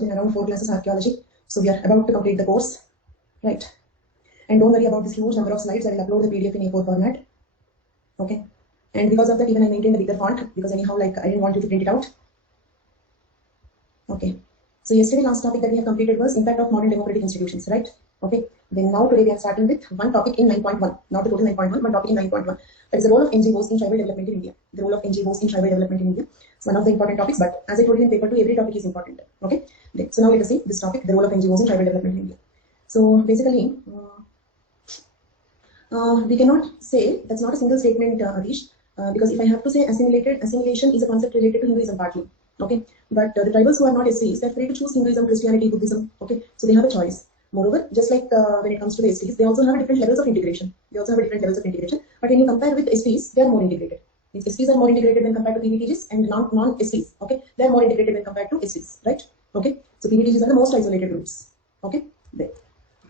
been around 4 classes archaeology. So we are about to complete the course, right? And don't worry about this huge number of slides. I will upload the PDF in A4 format. Okay. And because of that, even I maintained a bigger font because anyhow, like I didn't want you to print it out. Okay. So yesterday, last topic that we have completed was impact of modern democratic institutions, right? Okay. Then now today we are starting with one topic in 9.1, not the total 9.1, one topic in 9.1. That is the role of NGOs in tribal development in India. The role of NGOs in tribal development in India. It's one of the important topics, but as I told you in paper 2, every topic is important. Okay. So now let us see this topic, the role of NGOs in tribal development in India. So basically, we cannot say that's not a single statement, Arish, because if I have to say assimilation is a concept related to Hinduism partly. Okay, but the tribals who are not STs, they're free to choose Hinduism, Christianity, Buddhism. Okay, so they have a choice. Moreover, just like when it comes to the STs, they also have different levels of integration. But when you compare with STs, they are more integrated. Means STs are more integrated when compared to PVTGs and non-STs. Okay, they are more integrated when compared to STs, right? Okay, so PVTGs are the most isolated groups. Okay, there.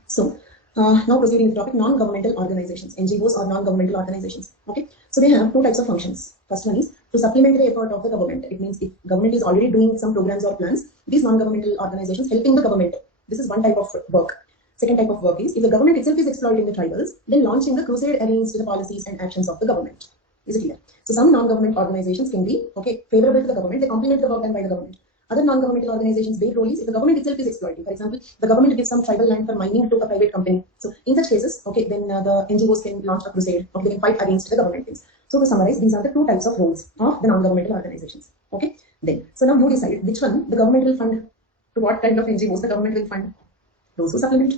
So now proceeding to the topic, non-governmental organizations. NGOs are non-governmental organizations. Okay, so they have two types of functions. First one is to supplement the effort of the government. It means if government is already doing some programs or plans, these non-governmental organizations helping the government. This is one type of work. Second type of work is if the government itself is exploiting the tribals, then launching the crusade against the policies and actions of the government. Is it clear? So some non-government organizations can be favorable to the government. They complement the work done by the government. Other non-governmental organizations' their role is if the government itself is exploiting. For example, the government gives some tribal land for mining to a private company. So in such cases, then the NGOs can launch a crusade. They can fight against the government things. So to summarize, these are the two types of roles of the non-governmental organizations. Okay. Then, so now you decide which one the government will fund. To what kind of NGOs the government will fund? Those who supplement.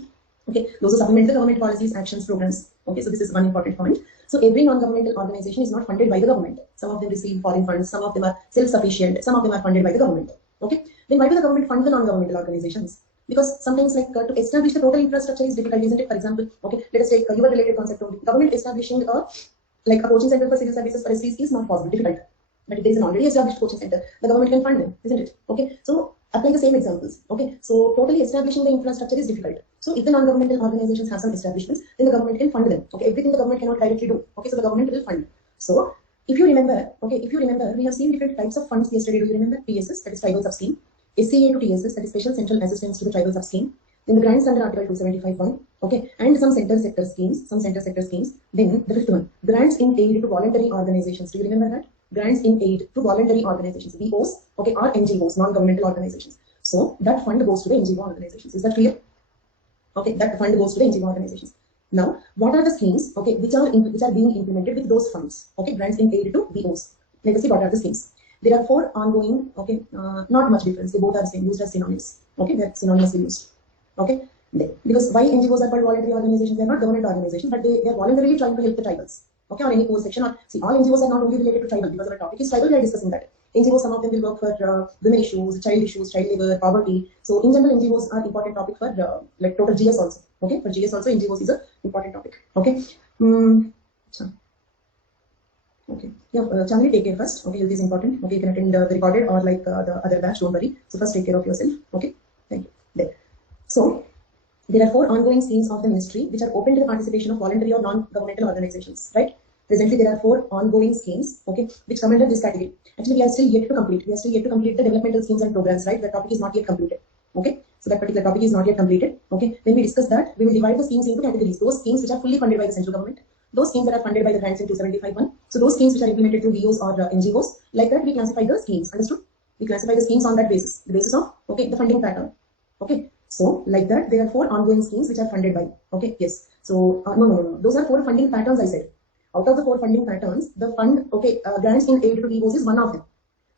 Okay, those who supplement the government policies, actions, programs. Okay, so this is one important point. So every non-governmental organization is not funded by the government. Some of them receive foreign funds, some of them are self-sufficient, some of them are funded by the government. Okay, then why do the government fund the non-governmental organizations? Because sometimes to establish the total infrastructure is difficult, isn't it? For example, let us take your related concept only. Government establishing a coaching center for civil services for STs is not possible, difficult. But if there is an already established coaching center, the government can fund them, isn't it? Okay, so apply the same examples. Okay, so totally establishing the infrastructure is difficult. So if the non-governmental organizations have some establishments, then the government can fund them. Okay, everything the government cannot directly do. Okay, so the government will fund. So if you remember, we have seen different types of funds yesterday. Do you remember? PSS, that is tribal sub-scheme. SCA to TSS, that is special central assistance to the tribal sub-scheme. Then the grants under Article 275(1). Okay, and some center sector schemes. Then the fifth one, grants in aid to voluntary organizations. Do you remember that? Grants in aid to voluntary organizations, VOs, or NGOs, non-governmental organizations. So that fund goes to the NGO organizations. Is that clear? Okay, that fund goes to the NGO organizations. Now, what are the schemes, which are being implemented with those funds? Okay, grants in aid to VOs. Let us see what are the schemes. There are 4 ongoing. Not much difference. They both are used as synonyms. Okay, they're synonymously used. Okay, because why NGOs are called voluntary organizations? They're not government organizations, but they are voluntarily trying to help the tribals. Okay, on any core section. Or see, all NGOs are not only related to tribal, because our topic is tribal. We are discussing that. NGOs, some of them will work for women issues, child labor, poverty. So in general, NGOs are important topic for total GS also. Okay, for GS also, NGOs is a important topic. Okay. Okay. Yeah, Chandni, take care first. Okay, health is important. Okay, you can attend the recorded or the other batch. Don't worry. So first, take care of yourself. Okay. Thank you. There. So there are 4 ongoing schemes of the ministry which are open to the participation of voluntary or non-governmental organizations. Right. Presently, there are 4 ongoing schemes, which come under this category. Actually, we are still yet to complete. The developmental schemes and programs, right? The topic is not yet completed. Okay, so that particular topic is not yet completed. Okay, when we discuss that, we will divide the schemes into categories. Those schemes which are fully funded by the central government, those schemes that are funded by the grants in 275(1). So those schemes which are implemented through VOs or NGOs, like that, we classify the schemes. Understood? We classify the schemes on that basis, the basis of the funding pattern. Okay, so like that, there are 4 ongoing schemes which are funded by. Okay, yes. So no. Those are 4 funding patterns. I said. Out of the 4 funding patterns, the fund, grants in aid to VOs is one of them.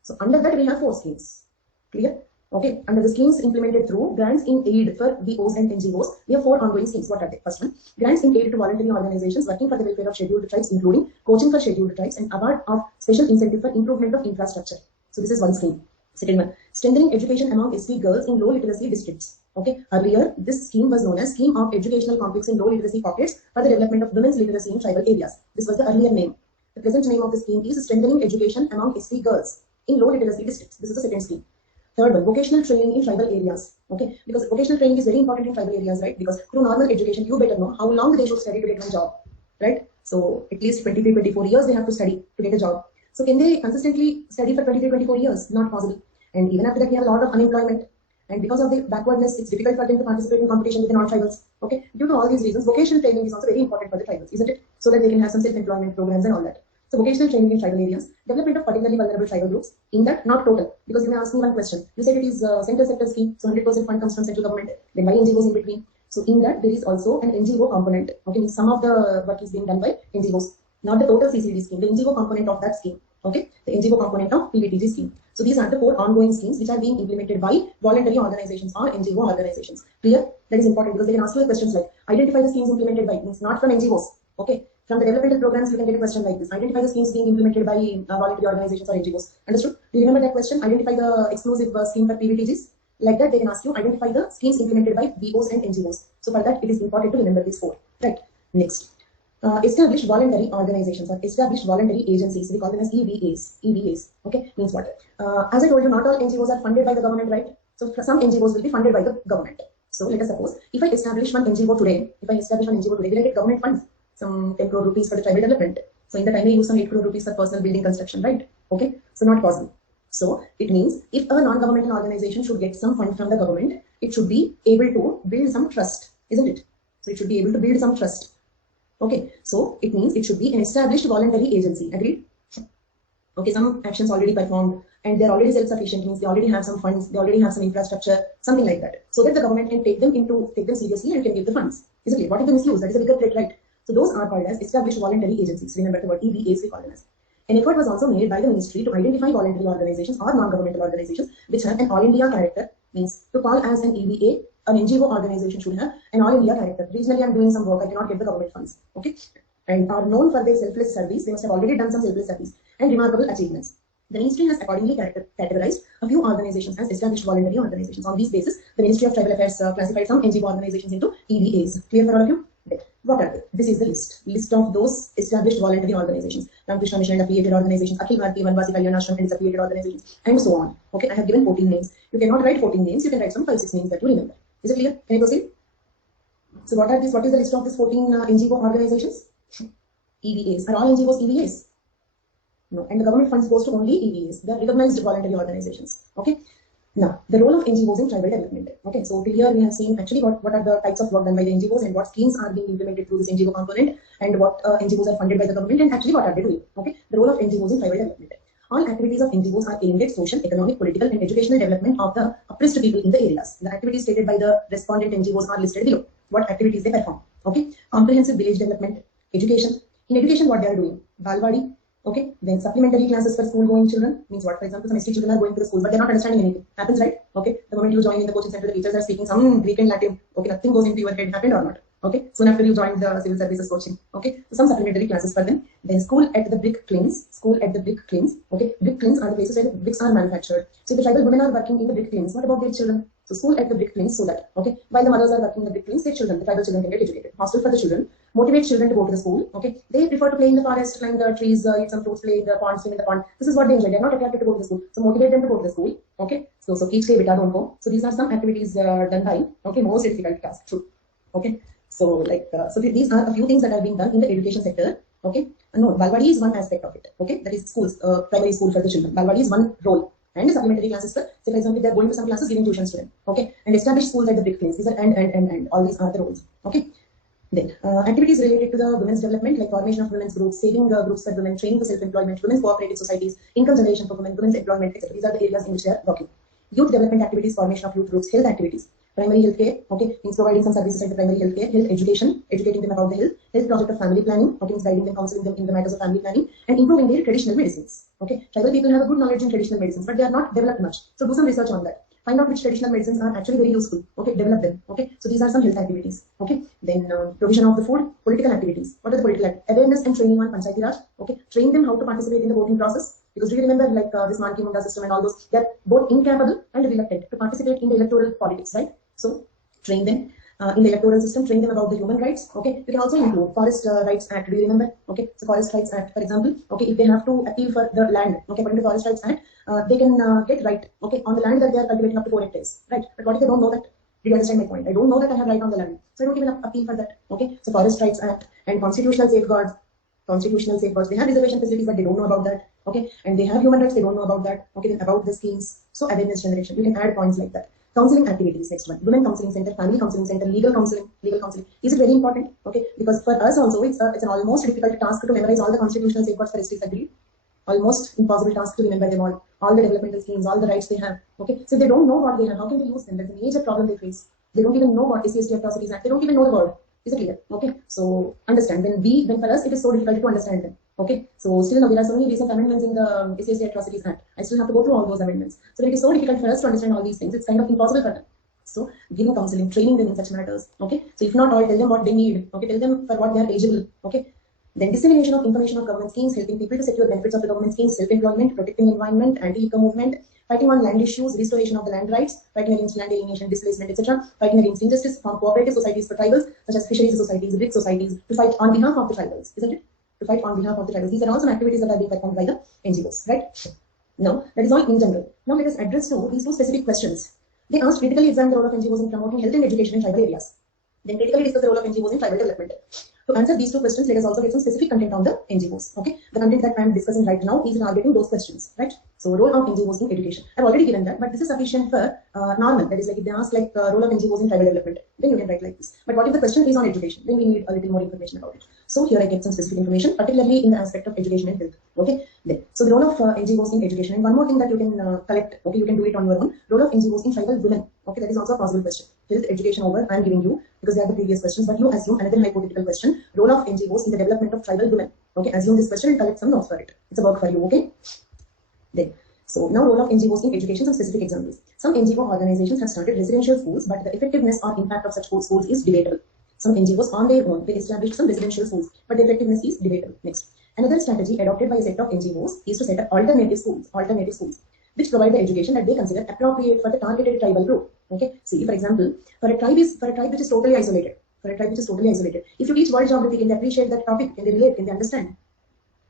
So under that, we have 4 schemes. Clear? Okay, under the schemes implemented through grants in aid for VOs and NGOs, we have 4 ongoing schemes. What are they? First one, grants in aid to voluntary organizations working for the welfare of scheduled tribes, including coaching for scheduled tribes and award of special incentive for improvement of infrastructure. So this is one scheme. Second one, strengthening education among ST girls in low literacy districts. Okay, earlier this scheme was known as Scheme of Educational Complex in Low Literacy Pockets for the Development of Women's Literacy in Tribal Areas. This was the earlier name. The present name of the scheme is Strengthening Education among ST girls in Low Literacy Districts. This is the second scheme. Third one, vocational training in tribal areas. Okay, because vocational training is very important in tribal areas, right? Because through normal education, you better know how long they should study to get one job, right? So at least 23, 24 years they have to study to get a job. So can they consistently study for 23, 24 years? Not possible. And even after that, we have a lot of unemployment. And because of the backwardness, it's difficult for them to participate in competition with the non-tribals. Okay, due to all these reasons, vocational training is also very important for the tribals, isn't it? So that they can have some self-employment programs and all that. So vocational training in tribal areas, development of particularly vulnerable tribal groups, in that not total, because you may ask me one question. You said it is central sector scheme, so 100% fund comes from central government, then why NGOs in between? So in that there is also an NGO component. Okay, some of the work is being done by NGOs, not the total CCD scheme, the NGO component of that scheme. Okay, the NGO component of PBTG scheme. So these are the 4 ongoing schemes which are being implemented by voluntary organizations or NGO organizations. Clear? That is important because they can ask you questions like identify the schemes implemented by, means not from NGOs. Okay, from the developmental programs you can get a question like this: identify the schemes being implemented by voluntary organizations or NGOs. Understood? Do you remember that question? Identify the exclusive scheme for PBTGs. Like that, they can ask you identify the schemes implemented by VOs and NGOs. So for that, it is important to remember these 4. Right. Next. Established voluntary organizations or established voluntary agencies, we call them as EVAs. EVAs, okay, means what? As I told you, not all NGOs are funded by the government, right? So some NGOs will be funded by the government. So let us suppose, if I establish one NGO today, will I get government funds? Some 10 crore rupees for the tribal development. So in that I may use some 8 crore rupees for personal building construction, right? Okay, so not possible. So it means if a non-governmental organization should get some fund from the government, it should be able to build some trust, isn't it? So it should be able to build some trust. Okay, so it means it should be an established voluntary agency. Agreed? Okay, some actions already performed and they're already self-sufficient, means they already have some funds, they already have some infrastructure, something like that. So that the government can take them seriously and can give the funds. Is it clear? What if they misuse? That is a bigger threat, right? So those are called as established voluntary agencies. Remember the word EVAs, we call them as. An effort was also made by the ministry to identify voluntary organizations or non-governmental organizations which have an all-India character, means to call as an EVA, an NGO organization should have an all-India character. Regionally, I'm doing some work, I cannot get the government funds, okay? And are known for their selfless service. They must have already done some selfless service and remarkable achievements. The ministry has accordingly categorized a few organizations as established voluntary organizations. On this basis, the Ministry of Tribal Affairs classified some NGO organizations into EVAs. Clear for all of you? What are they? This is the list of those established voluntary organizations. Ramakrishna Mission affiliated organizations, Akhil Bharatiya Vanvasi Kalyan Ashram and its affiliated organizations, and so on. Okay, I have given 14 names. You cannot write 14 names, you can write some 5-6 names that you remember. Is it clear? Can I proceed? So what are these? What is the list of these 14 NGO organizations? EVAs. Are all NGOs EVAs? No, and the government funds goes to only EVAs. They are recognized voluntary organizations. Okay. Now, the role of NGOs in tribal development. Okay, so till here we have seen actually what are the types of work done by the NGOs and what schemes are being implemented through this NGO component and what NGOs are funded by the government and actually what are they doing. Okay, the role of NGOs in tribal development. All activities of NGOs are aimed at social, economic, political and educational development of the oppressed people in the areas. The activities stated by the respondent NGOs are listed below. What activities they perform. Okay, comprehensive village development, education. In education, what they are doing? Balwadi. Okay, then supplementary classes for school-going children, means what? For example, some ST children are going to the school, but they're not understanding anything. Happens, right? Okay, the moment you join in the coaching center, the teachers are speaking some Greek and Latin. Okay, nothing goes into your head. Happened or not? Okay, soon after you join the civil services coaching. Okay, so some supplementary classes for them. Then school at the brick kilns. School at the brick kilns. Okay, brick kilns are the places where the bricks are manufactured. So if the tribal women are working in the brick kilns, what about their children? So school at the brick kilns, so that, okay, while the mothers are working in the brick kilns, their children, the tribal children can get educated. Hostel for the children. Motivate children to go to the school. Okay, they prefer to play in the forest, climb the trees, eat some fruits, play in the pond, swim in the pond. This is what they enjoy. They are not attracted to go to the school. So motivate them to go to the school. Okay, so teach ke beta don't go. So these are some activities done by, okay, most difficult task. True. Okay, so like these are a few things that are being done in the education sector. Okay, no, Balwadi is one aspect of it. Okay, that is schools, primary school for the children. Balwadi is one role. And the supplementary classes, for, say for example, if they are going to some classes, giving tuitions to them. Okay, and establish schools at the brick kilns. These are and all these are the roles. Okay. Then activities related to the women's development, like formation of women's groups, saving groups for women, training for self-employment, women's cooperative societies, income generation for women, women's employment, etc. These are the areas in which they are working. Youth development activities, formation of youth groups, health activities, primary health care, okay, means providing some services like the primary health care, health education, educating them about the health project of family planning, okay, means guiding them, counseling them in the matters of family planning, and improving their traditional medicines. Okay, tribal people have a good knowledge in traditional medicines, but they are not developed much. So do some research on that. Find out which traditional medicines are actually very useful. Okay, develop them. Okay, so these are some health activities. Okay, then provision of the food, political activities. What are the political awareness and training on Panchayati Raj? Okay, train them how to participate in the voting process. Because do you remember like this Manki Munda system and all those? They are both incapable and reluctant to participate in the electoral politics, right? So train them. In the electoral system, train them about the human rights. Okay, you can also include Forest Rights Act. Do you remember? Okay, so Forest Rights Act, for example. Okay, if they have to appeal for the land, okay, according to Forest Rights Act, they can get right. Okay, on the land that they are cultivating up to 4 hectares, right? But what if they don't know that? Did you understand my point? I don't know that I have right on the land, so I don't even appeal for that. Okay, so Forest Rights Act and constitutional safeguards. Constitutional safeguards. They have reservation facilities, but they don't know about that. Okay, and they have human rights. They don't know about that. Okay, then about the schemes. So awareness generation. You can add points like that. Counseling activities, next one. Women counseling center, family counseling center, legal counseling. Is it very important? Okay, because for us also it's an almost difficult task to memorize all the constitutional safeguards for STs, agreed? Almost impossible task to remember them all the developmental schemes, all the rights they have. Okay, so they don't know what they have. How can they use them? That's a major problem they face. They don't even know what SC/ST Atrocities Act. They don't even know the word. Is it clear? Okay, so understand when for us it is so difficult to understand them. Okay, so still now there are so many recent amendments in the SC/ST Atrocities Act. I still have to go through all those amendments. So when it is so difficult for us to understand all these things, it's kind of impossible for them. So giving counseling, training them in such matters. Okay, so if not all, tell them what they need. Okay, tell them for what they are eligible. Okay. Then dissemination of information of government schemes, helping people to secure benefits of the government schemes, self-employment, protecting environment, anti-liquor movement, fighting on land issues, restoration of the land rights, fighting against land alienation, displacement, etc., fighting against injustice, form cooperative societies for tribals, such as fisheries societies, brick societies, to fight on behalf of the tribals, isn't it? To fight on behalf of the tribals. These are all some activities that are being performed by the NGOs, right? Now, that is all in general. Now let us address these two specific questions. They asked critically examine the role of NGOs in promoting health and education in tribal areas. Then critically discuss the role of NGOs in tribal development. To answer these two questions, let us also get some specific content on the NGOs. Okay, the content that I am discussing right now is targeting those questions, right? So, role of NGOs in education. I've already given that, but this is sufficient for normal. That is, like if they ask like role of NGOs in tribal development, then you can write like this. But what if the question is on education? Then we need a little more information about it. So here I get some specific information, particularly in the aspect of education and health. Okay, then so the role of NGOs in education, and one more thing that you can collect. Okay, you can do it on your own. Role of NGOs in tribal women. Okay, that is also a possible question. Health, education over, I am giving you because they are the previous questions, but you assume another hypothetical question. Role of NGOs in the development of tribal women. Okay, assume this question and collect some notes for it. It's a work for you. Okay, then. So now role of NGOs in education, some specific examples. Some NGO organizations have started residential schools, but the effectiveness or impact of such schools is debatable. Some NGOs on their own, they established some residential schools, but the effectiveness is debatable. Next, another strategy adopted by a set of NGOs is to set up alternative schools, which provide the education that they consider appropriate for the targeted tribal group. Okay, see, for example, for a tribe which is totally isolated, if you teach world geography, can they appreciate that topic? Can they relate? Can they understand?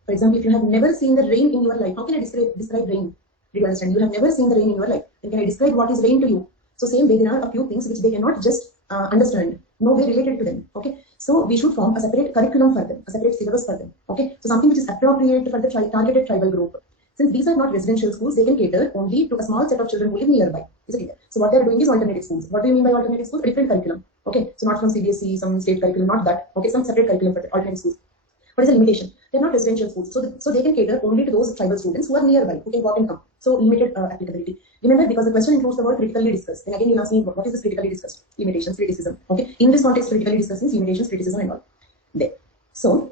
For example, if you have never seen the rain in your life, how can I describe rain? Did you understand? You have never seen the rain in your life. Then can I describe what is rain to you? So same way, there are a few things which they cannot just understand. No way related to them. Okay, so we should form a separate curriculum for them, a separate syllabus for them. Okay, so something which is appropriate for the targeted tribal group. Since these are not residential schools, they can cater only to a small set of children who live nearby. Is it clear? So what they are doing is alternative schools. What do you mean by alternative schools? A different curriculum. Okay, so not from CBSE, some state curriculum, not that. Okay, some separate curriculum for the alternative schools. What is the limitation? They are not residential schools, so they can cater only to those tribal students who are nearby, who can walk and come. So limited applicability. Remember, because the question includes the word critically discussed. Then again, you ask me what is this critically discussed? Limitations, criticism. Okay, in this context, critically discussed means limitations, criticism, and all. There. So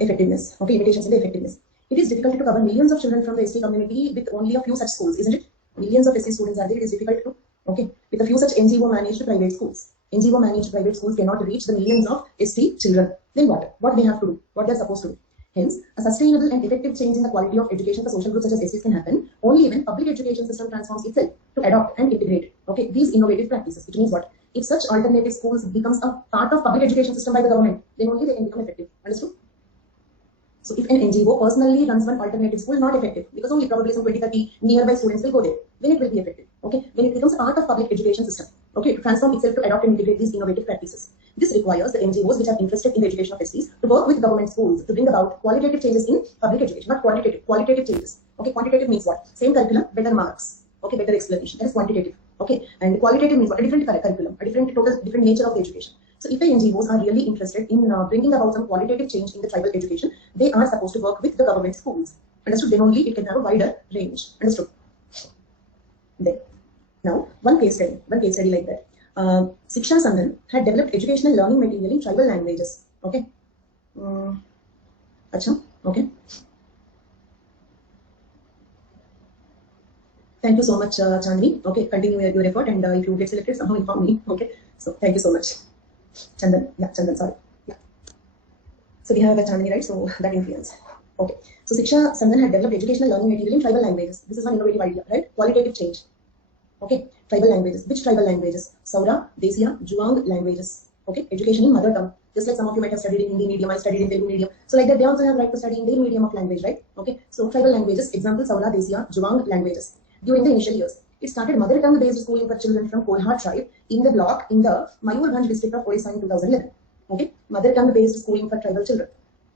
effectiveness. Okay, limitations in the effectiveness. It is difficult to cover millions of children from the ST community with only a few such schools, isn't it? Millions of ST students are there. It is difficult to. Okay, with a few such NGO managed private schools. NGO managed private schools cannot reach the millions of ST children. Then what? What they have to do? What they are supposed to do? Hence, a sustainable and effective change in the quality of education for social groups such as STs can happen only when public education system transforms itself to adopt and integrate these innovative practices. Which means what? If such alternative schools becomes a part of public education system by the government, then only they can become effective. Understood? So if an NGO personally runs one alternative school, not effective because only probably some 20-30 nearby students will go there. Then it will be effective. Okay, when it becomes a part of public education system, okay, to transform itself to adopt and integrate these innovative practices. This requires the NGOs which are interested in the education of STs to work with government schools to bring about qualitative changes in public education, not quantitative. Qualitative changes. Okay, quantitative means what? Same curriculum, better marks. Okay, better explanation. That is quantitative. Okay, and qualitative means what? A different curriculum, a different nature of the education. So if the NGOs are really interested in bringing about some qualitative change in the tribal education, they are supposed to work with the government schools. Understood? Then only it can have a wider range. Understood? Then, now one case study like that. Shiksha Sanghan had developed educational learning material in tribal languages. Okay. Achha. Okay. Thank you so much, Chandni. Okay, continue your effort, and if you get selected, somehow inform me. Okay. So thank you so much. Chandan. Yeah, Chandan, sorry. Yeah. So we have a Chandni, right? So that influence. Okay. So Shiksha Sanghan had developed educational learning material in tribal languages. This is one innovative idea, right? Qualitative change. Okay. Tribal languages. Which tribal languages? Saura, Desia, Juang languages. Okay. Education in mother tongue. Just like some of you might have studied in Hindi medium, I studied in Telugu medium. So like that, they also have right to study in their medium of language, right? Okay. So tribal languages. Example, Saura, Desia, Juang languages. During the initial years, it started mother tongue based schooling for children from Kolhar tribe in the block in the Mayurbhanj district of Odisha in 2011. Okay, mother tongue based schooling for tribal children.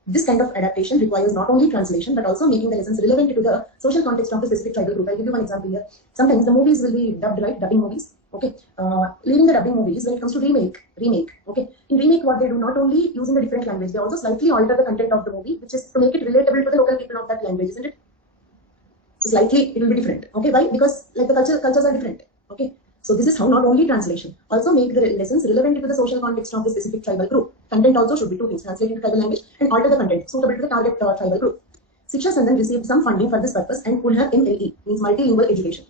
This kind of adaptation requires not only translation but also making the lessons relevant to the social context of the specific tribal group. I'll give you one example here. Sometimes the movies will be dubbed, right? Dubbing movies. Okay, leaving the dubbing movies, when it comes to remake. Okay, in remake, what they do, not only using a different language, they also slightly alter the content of the movie, which is to make it relatable to the local people of that language, isn't it? So slightly it will be different. Okay, why? Because like the cultures are different. Okay, so this is how not only translation, also make the lessons relevant to the social context of the specific tribal group. Content also should be two things: translate into tribal language and alter the content suitable to the target tribal group. Shiksha Sandhan received some funding for this purpose and could have MLE, means multilingual education,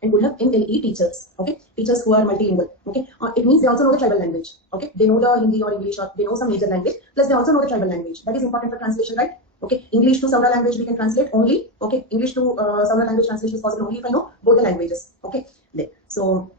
and could have MLE teachers, okay, teachers who are multilingual, okay. It means they also know the tribal language, okay. They know the Hindi or English, or they know some major language, plus they also know the tribal language. That is important for translation, right? Okay, English to Saura language we can translate only, okay. English to Saura language translation is possible only if I know both the languages, okay. So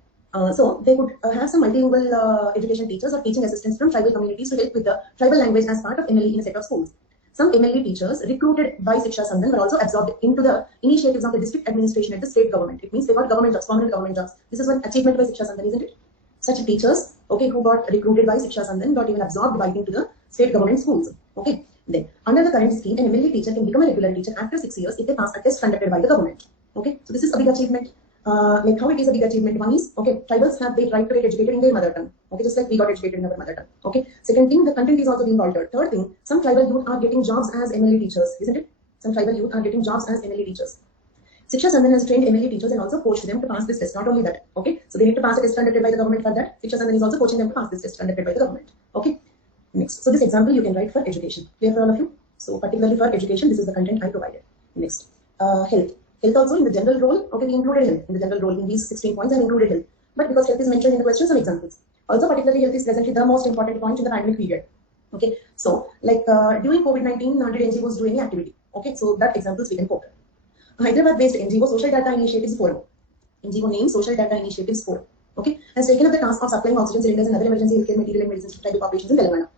they could have some multilingual education teachers or teaching assistants from tribal communities to help with the tribal language as part of MLE in a set of schools. Some MLE teachers recruited by Shiksha Sandhan were also absorbed into the initiatives of the district administration at the state government. It means they got government jobs, permanent government jobs. This is one achievement by Shiksha Sandhan, isn't it? Such teachers, okay, who got recruited by Shiksha Sandhan got even absorbed by into the state government schools. Okay. Then, under the current scheme, an MLE teacher can become a regular teacher after 6 years if they pass a test conducted by the government. Okay. So this is a big achievement. Like how it is a big achievement. One is, okay, tribals have the right to get educated in their mother tongue. Okay, just like we got educated in our mother tongue. Okay. Second thing, the content is also being altered. Third thing, some tribal youth are getting jobs as MLE teachers, isn't it? Some tribal youth are getting jobs as MLE teachers. Shiksha Sandhan has trained MLE teachers and also coached them to pass this test. Not only that, okay, so they need to pass a test conducted by the government for that. Shiksha Sandhan is also coaching them to pass this test conducted by the government. Okay. Next, so this example you can write for education. Clear for all of you? So particularly for education, this is the content I provided. Next, health. Health also in the general role, okay, we included health in the general role. In these 16 points, I included health. But because health is mentioned in the question, some examples. Also, particularly health is presently the most important point in the pandemic period. Okay, so like during COVID-19, 100 NGOs do any activity. Okay, so that examples we can quote. Hyderabad-based NGO Social Data Initiatives Forum. NGO name Social Data Initiatives Forum. Okay, has taken up the task of supplying oxygen cylinders and other emergency healthcare material and medicines to tribal populations in Telangana.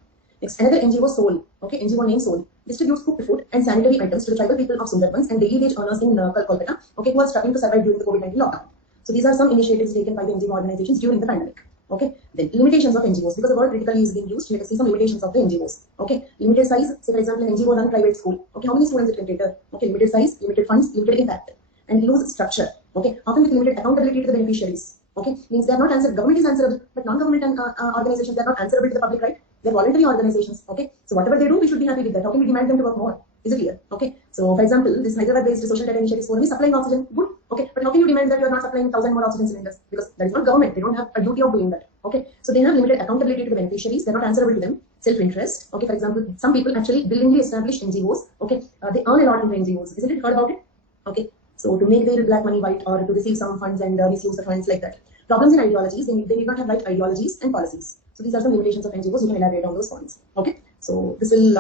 Next, another NGO Soul. Okay, NGO name Soul distributes cooked food and sanitary items to the tribal people of Sundarbans and daily wage earners in Kolkata, okay, who are struggling to survive during the COVID-19 lockdown. So these are some initiatives taken by the NGO organizations during the pandemic. Okay, then limitations of NGOs, because the word critically is being used. Let us see some limitations of the NGOs. Okay, limited size. Say for example, an NGO run private school. Okay, how many students it can cater? Okay, limited size, limited funds, limited impact, and loose structure. Okay, often with limited accountability to the beneficiaries. Okay, means they are not answerable. Government is answerable, but non-government organizations, they are not answerable to the public, right? They're voluntary organizations. Okay, so whatever they do, we should be happy with that. How can we demand them to work more? Is it clear? Okay, so for example, this Hyderabad-based Social Data Initiatives Forum is supplying oxygen. Good. Okay, but how can you demand that you are not supplying 1,000 more oxygen cylinders? Because that is not government. They don't have a duty of doing that. Okay, so they have limited accountability to the beneficiaries. They're not answerable to them. Self-interest. Okay, for example, some people actually willingly establish NGOs. Okay, they earn a lot in the NGOs. Isn't it? Heard about it? Okay, so to make their black money white or to receive some funds and misuse the funds like that. Problems in ideologies. They need not have right ideologies and policies. So these are some limitations of NGOs. You can elaborate on those points. Okay, so this will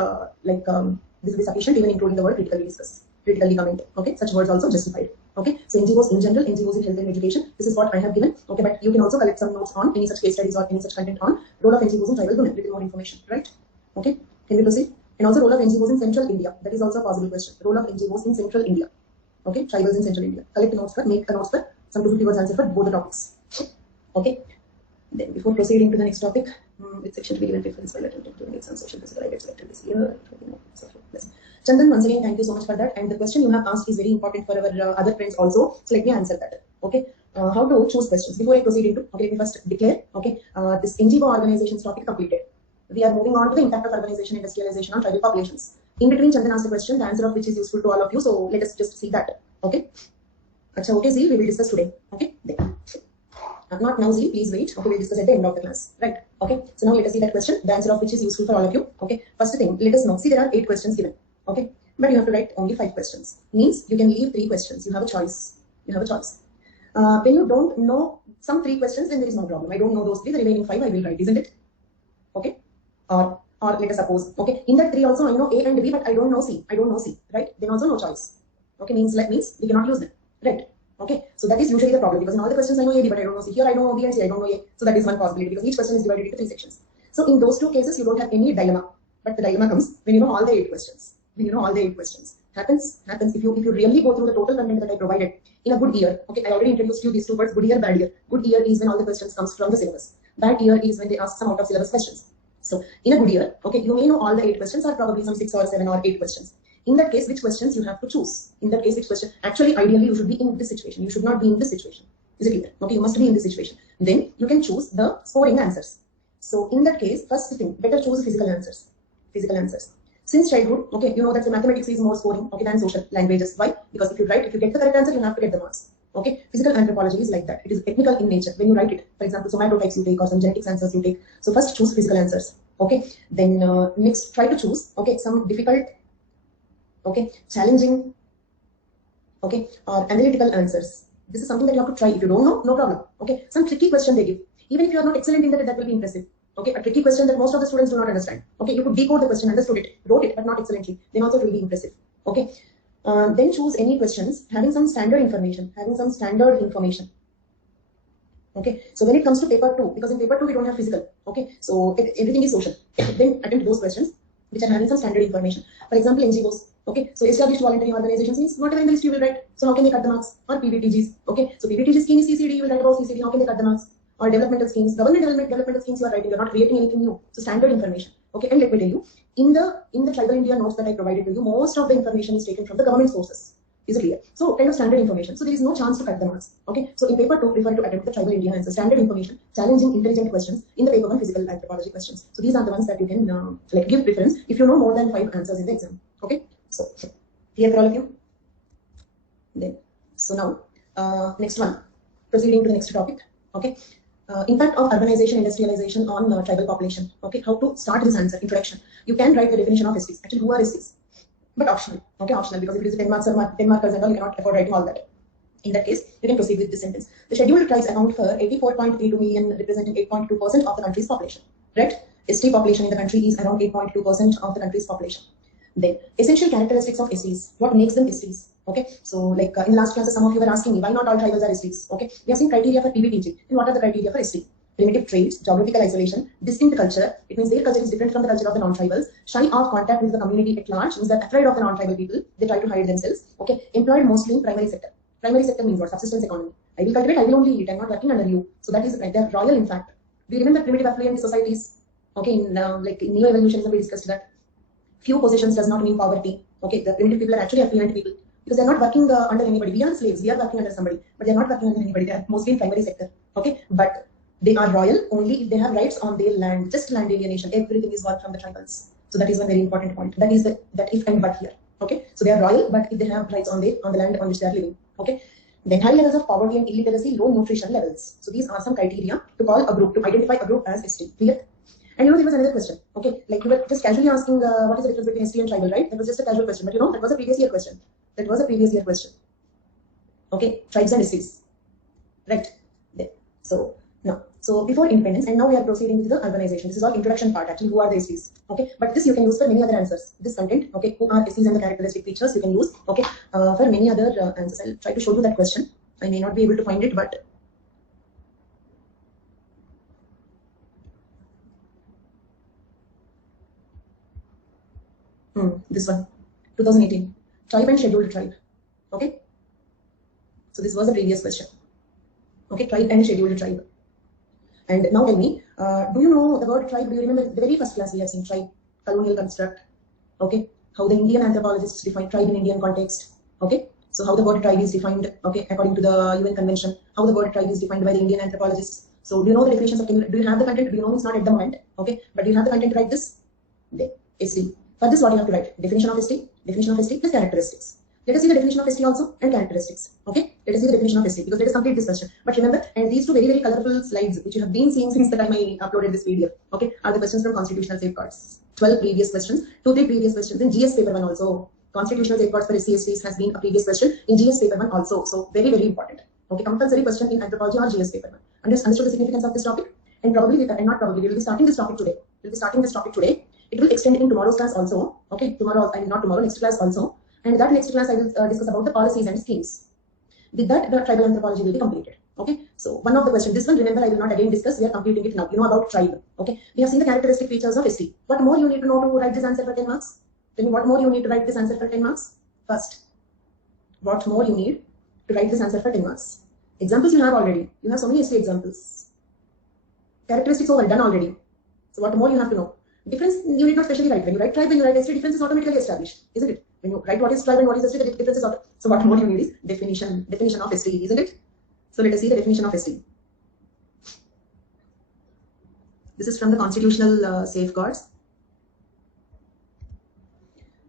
this will be sufficient, even including the word critically discuss, critically comment. Okay, such words also justified. Okay, so NGOs in general, NGOs in health and education. This is what I have given. Okay, but you can also collect some notes on any such case studies or any such content on role of NGOs in tribal women. Little more information, right? Okay, can we proceed? And also role of NGOs in central India. That is also a possible question. Role of NGOs in central India. Okay, tribals in central India. Collect notes for, make a notes for some 250 words answer for both the topics. Okay. Then before proceeding to the next topic, which section to be given for this while attempting to make some social physical I get selected this year. Chandan, once again, thank you so much for that. And the question you have asked is very important for our other friends also. So let me answer that. Okay. How to choose questions. Before I proceed into, okay, let me first declare, okay, this NGO organizations topic completed. We are moving on to the impact of urbanization, industrialization on tribal populations. In between, Chandan asked a question, the answer of which is useful to all of you. So let us just see that. Okay. Achha, okay, Zee, we will discuss today. Okay. Then. Not now, Zee, please wait. Okay, we'll discuss at the end of the class. Right. Okay. So now let us see that question, the answer of which is useful for all of you. Okay. First thing, let us know. See, there are 8 questions given. Okay. But you have to write only 5 questions. Means you can leave 3 questions. You have a choice. You have a choice. When you don't know some 3 questions, then there is no problem. I don't know those 3. The remaining 5 I will write, isn't it? Okay. Or let us suppose, okay, in that 3 also I know A and B, but I don't know C. I don't know C, right? Then also no choice. Okay, means we cannot use them, right? Okay, so that is usually the problem, because in all the questions I know A, B, but I don't know C. Here I know B and C, I don't know A. So that is one possibility, because each question is divided into 3 sections. So in those 2 cases, you don't have any dilemma. But the dilemma comes when you know all the 8 questions. When you know all the 8 questions. Happens if you really go through the total content that I provided in a good year. Okay, I already introduced you these 2 words, good year, bad year. Good year is when all the questions comes from the syllabus. Bad year is when they ask some out of syllabus questions. So in a good year, okay, you may know all the 8 questions, or probably some 6 or 7 or 8 questions. In that case, which questions you have to choose? In that case, which question? Actually, ideally, you should be in this situation. You should not be in this situation. Is it clear? Okay, you must be in this situation. Then you can choose the scoring answers. So in that case, first thing, better choose physical answers. Physical answers. Since childhood, okay, you know that the mathematics is more scoring, okay, than social languages. Why? Because if you get the correct answer, you have to get the marks. Okay, physical anthropology is like that. It is technical in nature. When you write it, for example, somatotypes you take or some genetics answers you take. So first choose physical answers. Okay, then next try to choose, okay, some difficult, okay, challenging, okay, or analytical answers. This is something that you have to try. If you don't know, no problem. Okay, some tricky question they give. Even if you are not excellent in that, that will be impressive. Okay, a tricky question that most of the students do not understand. Okay, you could decode the question, understood it, wrote it, but not excellently. Then also it will be impressive. Okay, then choose any questions having some standard information. Okay, so when it comes to paper 2, because in paper 2 we don't have physical. Okay, so everything is social. Then attempt those questions which are having some standard information. For example, NGOs. Okay, so established voluntary organizations means whatever in the list you will write. So how can they cut the marks? Or PBTGs. Okay, so PBTG scheme is CCD. You will write about CCD. How can they cut the marks? Or developmental schemes, developmental schemes you are writing, you are not creating anything new. So standard information. Okay, and let me tell you, in the Tribal India notes that I provided to you, most of the information is taken from the government sources. Is it clear? So kind of standard information. So there is no chance to cut the marks. Okay, so in paper 2, prefer to attempt the Tribal India answer, standard information, challenging, intelligent questions. In the paper 1, physical anthropology questions. So these are the ones that you can like give preference if you know more than 5 answers in the exam. Okay, so clear for all of you. Then so now next one, proceeding to the next topic. Okay. Impact of urbanization, industrialization on tribal population. Okay, how to start this answer? Introduction. You can write the definition of STs. Actually, who are STs? But optional. Okay, optional, because if it is 10 marks or 10 markers and all, you cannot afford writing all that. In that case, you can proceed with this sentence. The scheduled tribes account for 84.32 million, representing 8.2% of the country's population. Right? ST population in the country is around 8.2% of the country's population. Then, essential characteristics of STs. What makes them STs? Okay, so like in last classes, some of you were asking me why not all tribals are STs. Okay, we have seen criteria for PBTG. And what are the criteria for ST? Primitive traits, geographical isolation, distinct culture. It means their culture is different from the culture of the non-tribals. Shy of contact with the community at large, means they're afraid of the non-tribal people. They try to hide themselves. Okay, employed mostly in primary sector. Primary sector means what? Subsistence economy. I will cultivate, I will only eat. I'm not working under you. So that is the criteria. They're royal, in fact. Do you remember primitive affluent societies? Okay, in like in neo-evolutionism, we discussed that. Few possessions does not mean poverty. Okay, the primitive people are actually affluent people. Because they're not working under anybody. We are slaves. We are working under somebody, but they're not working under anybody. They are mostly in primary sector. Okay, but they are royal only if they have rights on their land. Just land alienation. Everything is work from the tribals. So that is one very important point. That is that if and but here. Okay, so they are royal, but if they have rights on the land on which they are living. Okay, then high levels of poverty and illiteracy, low nutrition levels. So these are some criteria to call a group, to identify a group as ST. Clear? And you know, there was another question. Okay, like you were just casually asking what is the difference between ST and tribal, right? That was just a casual question, but you know, that was a previous year question. Okay, tribes and STs. Right. There. So now, so before independence, and now we are proceeding with the urbanization. This is all introduction part actually. Who are the STs? Okay, but this you can use for many other answers. This content, okay, who are STs and the characteristic features you can use, okay, for many other answers. I'll try to show you that question. I may not be able to find it, but this one, 2018, tribe and scheduled tribe. Okay, so this was a previous question. Okay, tribe and scheduled tribe. And now tell me, do you know the word tribe? Do you remember the very first class we have seen tribe, colonial construct? Okay, how the Indian anthropologists define tribe in Indian context. Okay, so how the word tribe is defined, okay, according to the UN Convention, how the word tribe is defined by the Indian anthropologists. So do you know the definitions of, do you have the content? Do you know it's not at the moment? Okay, but do you have the content to write this? There, ST. For this, what you have to write? Definition of ST plus characteristics. Let us see the definition of ST also and characteristics. Okay, let us see the definition of ST because let us complete this question. But remember, and these two very, very colorful slides which you have been seeing since the time I uploaded this video, okay, are the questions from constitutional safeguards. 12 previous questions, 2-3 previous questions in GS paper 1 also. Constitutional safeguards for SC/STs has been a previous question in GS paper 1 also. So very, very important. Okay, compulsory question in anthropology or GS paper 1. Understood the significance of this topic? And probably, and not probably, we will be starting this topic today. It will extend in tomorrow's class also. Okay, tomorrow, I mean not tomorrow, next class also. And that next class I will discuss about the policies and schemes. With that, the tribal anthropology will be completed. Okay, so one of the questions, this one, remember, I will not again discuss. We are completing it now. You know about tribe. Okay, we have seen the characteristic features of ST. What more you need to know to write this answer for 10 marks? Tell me what more you need to write this answer for 10 marks? First, what more you need to write this answer for 10 marks? Examples you have already. You have so many ST examples. Characteristics over, done already. So what more you have to know? Difference you need not specially write. When you write tribe, when you write ST, difference is automatically established, isn't it? When you write what is tribe and what is ST, the difference is auto. So what more you need is definition of ST, isn't it? So let us see the definition of ST. This is from the constitutional safeguards.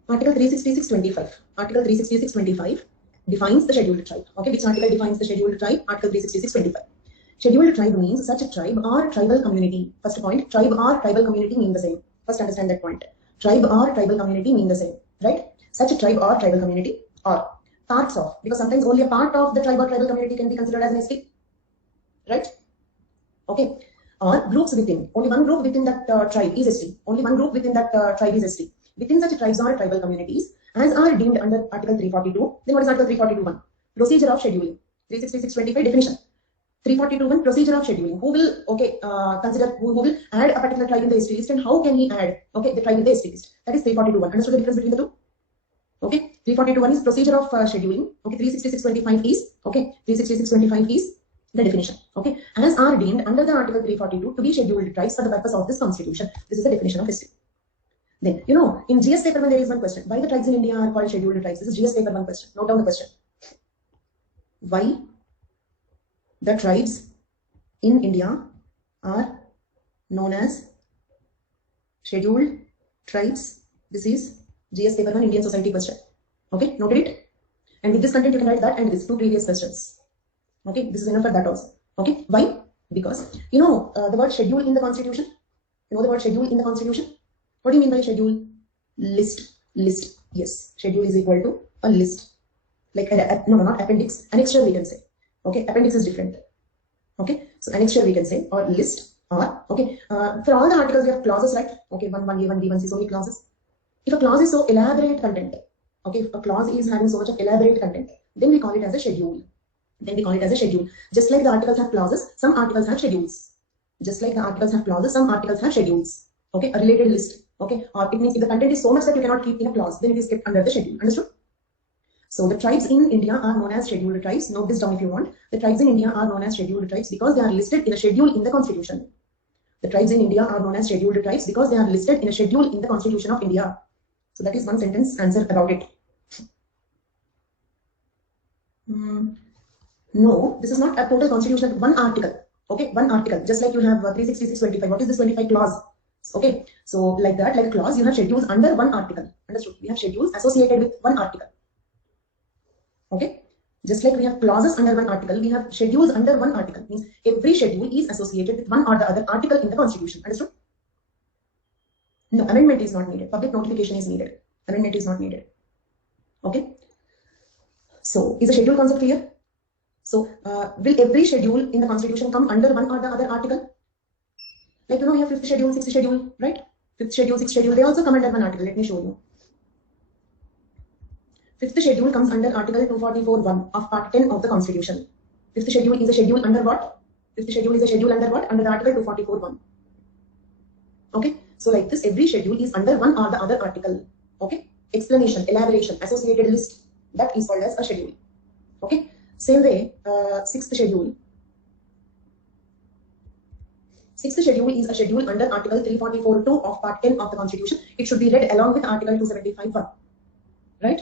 Article 366(25). Article 366(25) defines the scheduled tribe. Okay, which article defines the scheduled tribe? Article 366(25). Scheduled tribe means such a tribe or tribal community. First point, tribe or tribal community mean the same. First understand that point. Tribe or tribal community mean the same, right? Such a tribe or tribal community or parts of, because sometimes only a part of the tribe or tribal community can be considered as an ST, right? Okay, or groups within. Only one group within that tribe is ST. Only one group within that tribe is ST. Within such tribes or tribal communities, as are deemed under Article 342. Then what is Article 342(1)? Procedure of scheduling. 366(25) definition. 342(1) procedure of scheduling. Who will consider who will add a particular tribe in the ST list, and how can he add the tribe in the ST list? That is 342(1). Understood the difference between the two? Okay, 342(1) is procedure of scheduling. Okay, 366(25) is 366(25) is the definition. Okay, as are deemed under the Article 342 to be scheduled tribes for the purpose of this constitution. This is the definition of ST. Then, in GS paper 1 there is one question. Why the tribes in India are called scheduled tribes? This is GS paper 1 question. Note down the question. Why the tribes in India are known as scheduled tribes? This is GS paper 1 Indian society question. Okay, noted it? And with this content you can write that and these two previous questions. Okay, this is enough for that also. Okay, why? Because the word schedule in the constitution. You know the word schedule in the constitution? What do you mean by schedule? List. Yes, schedule is equal to a list. Like no, not appendix. Annexure we can say. Okay, appendix is different. Okay, so annexure we can say, or list, or for all the articles we have clauses, right? Okay, 1A, 1B, 1C, so many clauses. If a clause is so elaborate content, okay, if a clause is having so much of elaborate content, then we call it as a schedule. Just like the articles have clauses, some articles have schedules. Just like the articles have clauses, some articles have schedules. Okay, a related list. Okay, or it means if the content is so much that you cannot keep in a clause, then it is kept under the schedule. Understood? So the tribes in India are known as scheduled tribes. Note this down if you want. The tribes in India are known as scheduled tribes because they are listed in a schedule in the constitution. The tribes in India are known as scheduled tribes because they are listed in a schedule in the constitution of India. So that is one sentence answer about it. No, this is not a total constitution. One article. Okay, one article. Just like you have 366(25). What is this 25 clause? Okay, so like that, like a clause, you have schedules under one article. Understood? We have schedules associated with one article. Okay, just like we have clauses under one article, we have schedules under one article. Means every schedule is associated with one or the other article in the constitution. Understood? No, amendment is not needed. Public notification is needed. Amendment is not needed. Okay. So is the schedule concept clear? So will every schedule in the constitution come under one or the other article? Like you have 5th schedule, 6th schedule, right? 5th schedule, 6th schedule, they also come under one article. Let me show you. 5th schedule comes under Article 244(1) of Part 10 of the Constitution. 5th schedule is a schedule under what? 5th schedule is a schedule under what? Under the Article 244(1). Okay, so like this, every schedule is under one or the other article. Okay, explanation, elaboration, associated list, that is called as a schedule. Okay, same way, 6th schedule. 6th schedule is a schedule under Article 344(2) of Part 10 of the Constitution. It should be read along with Article 275(1), right?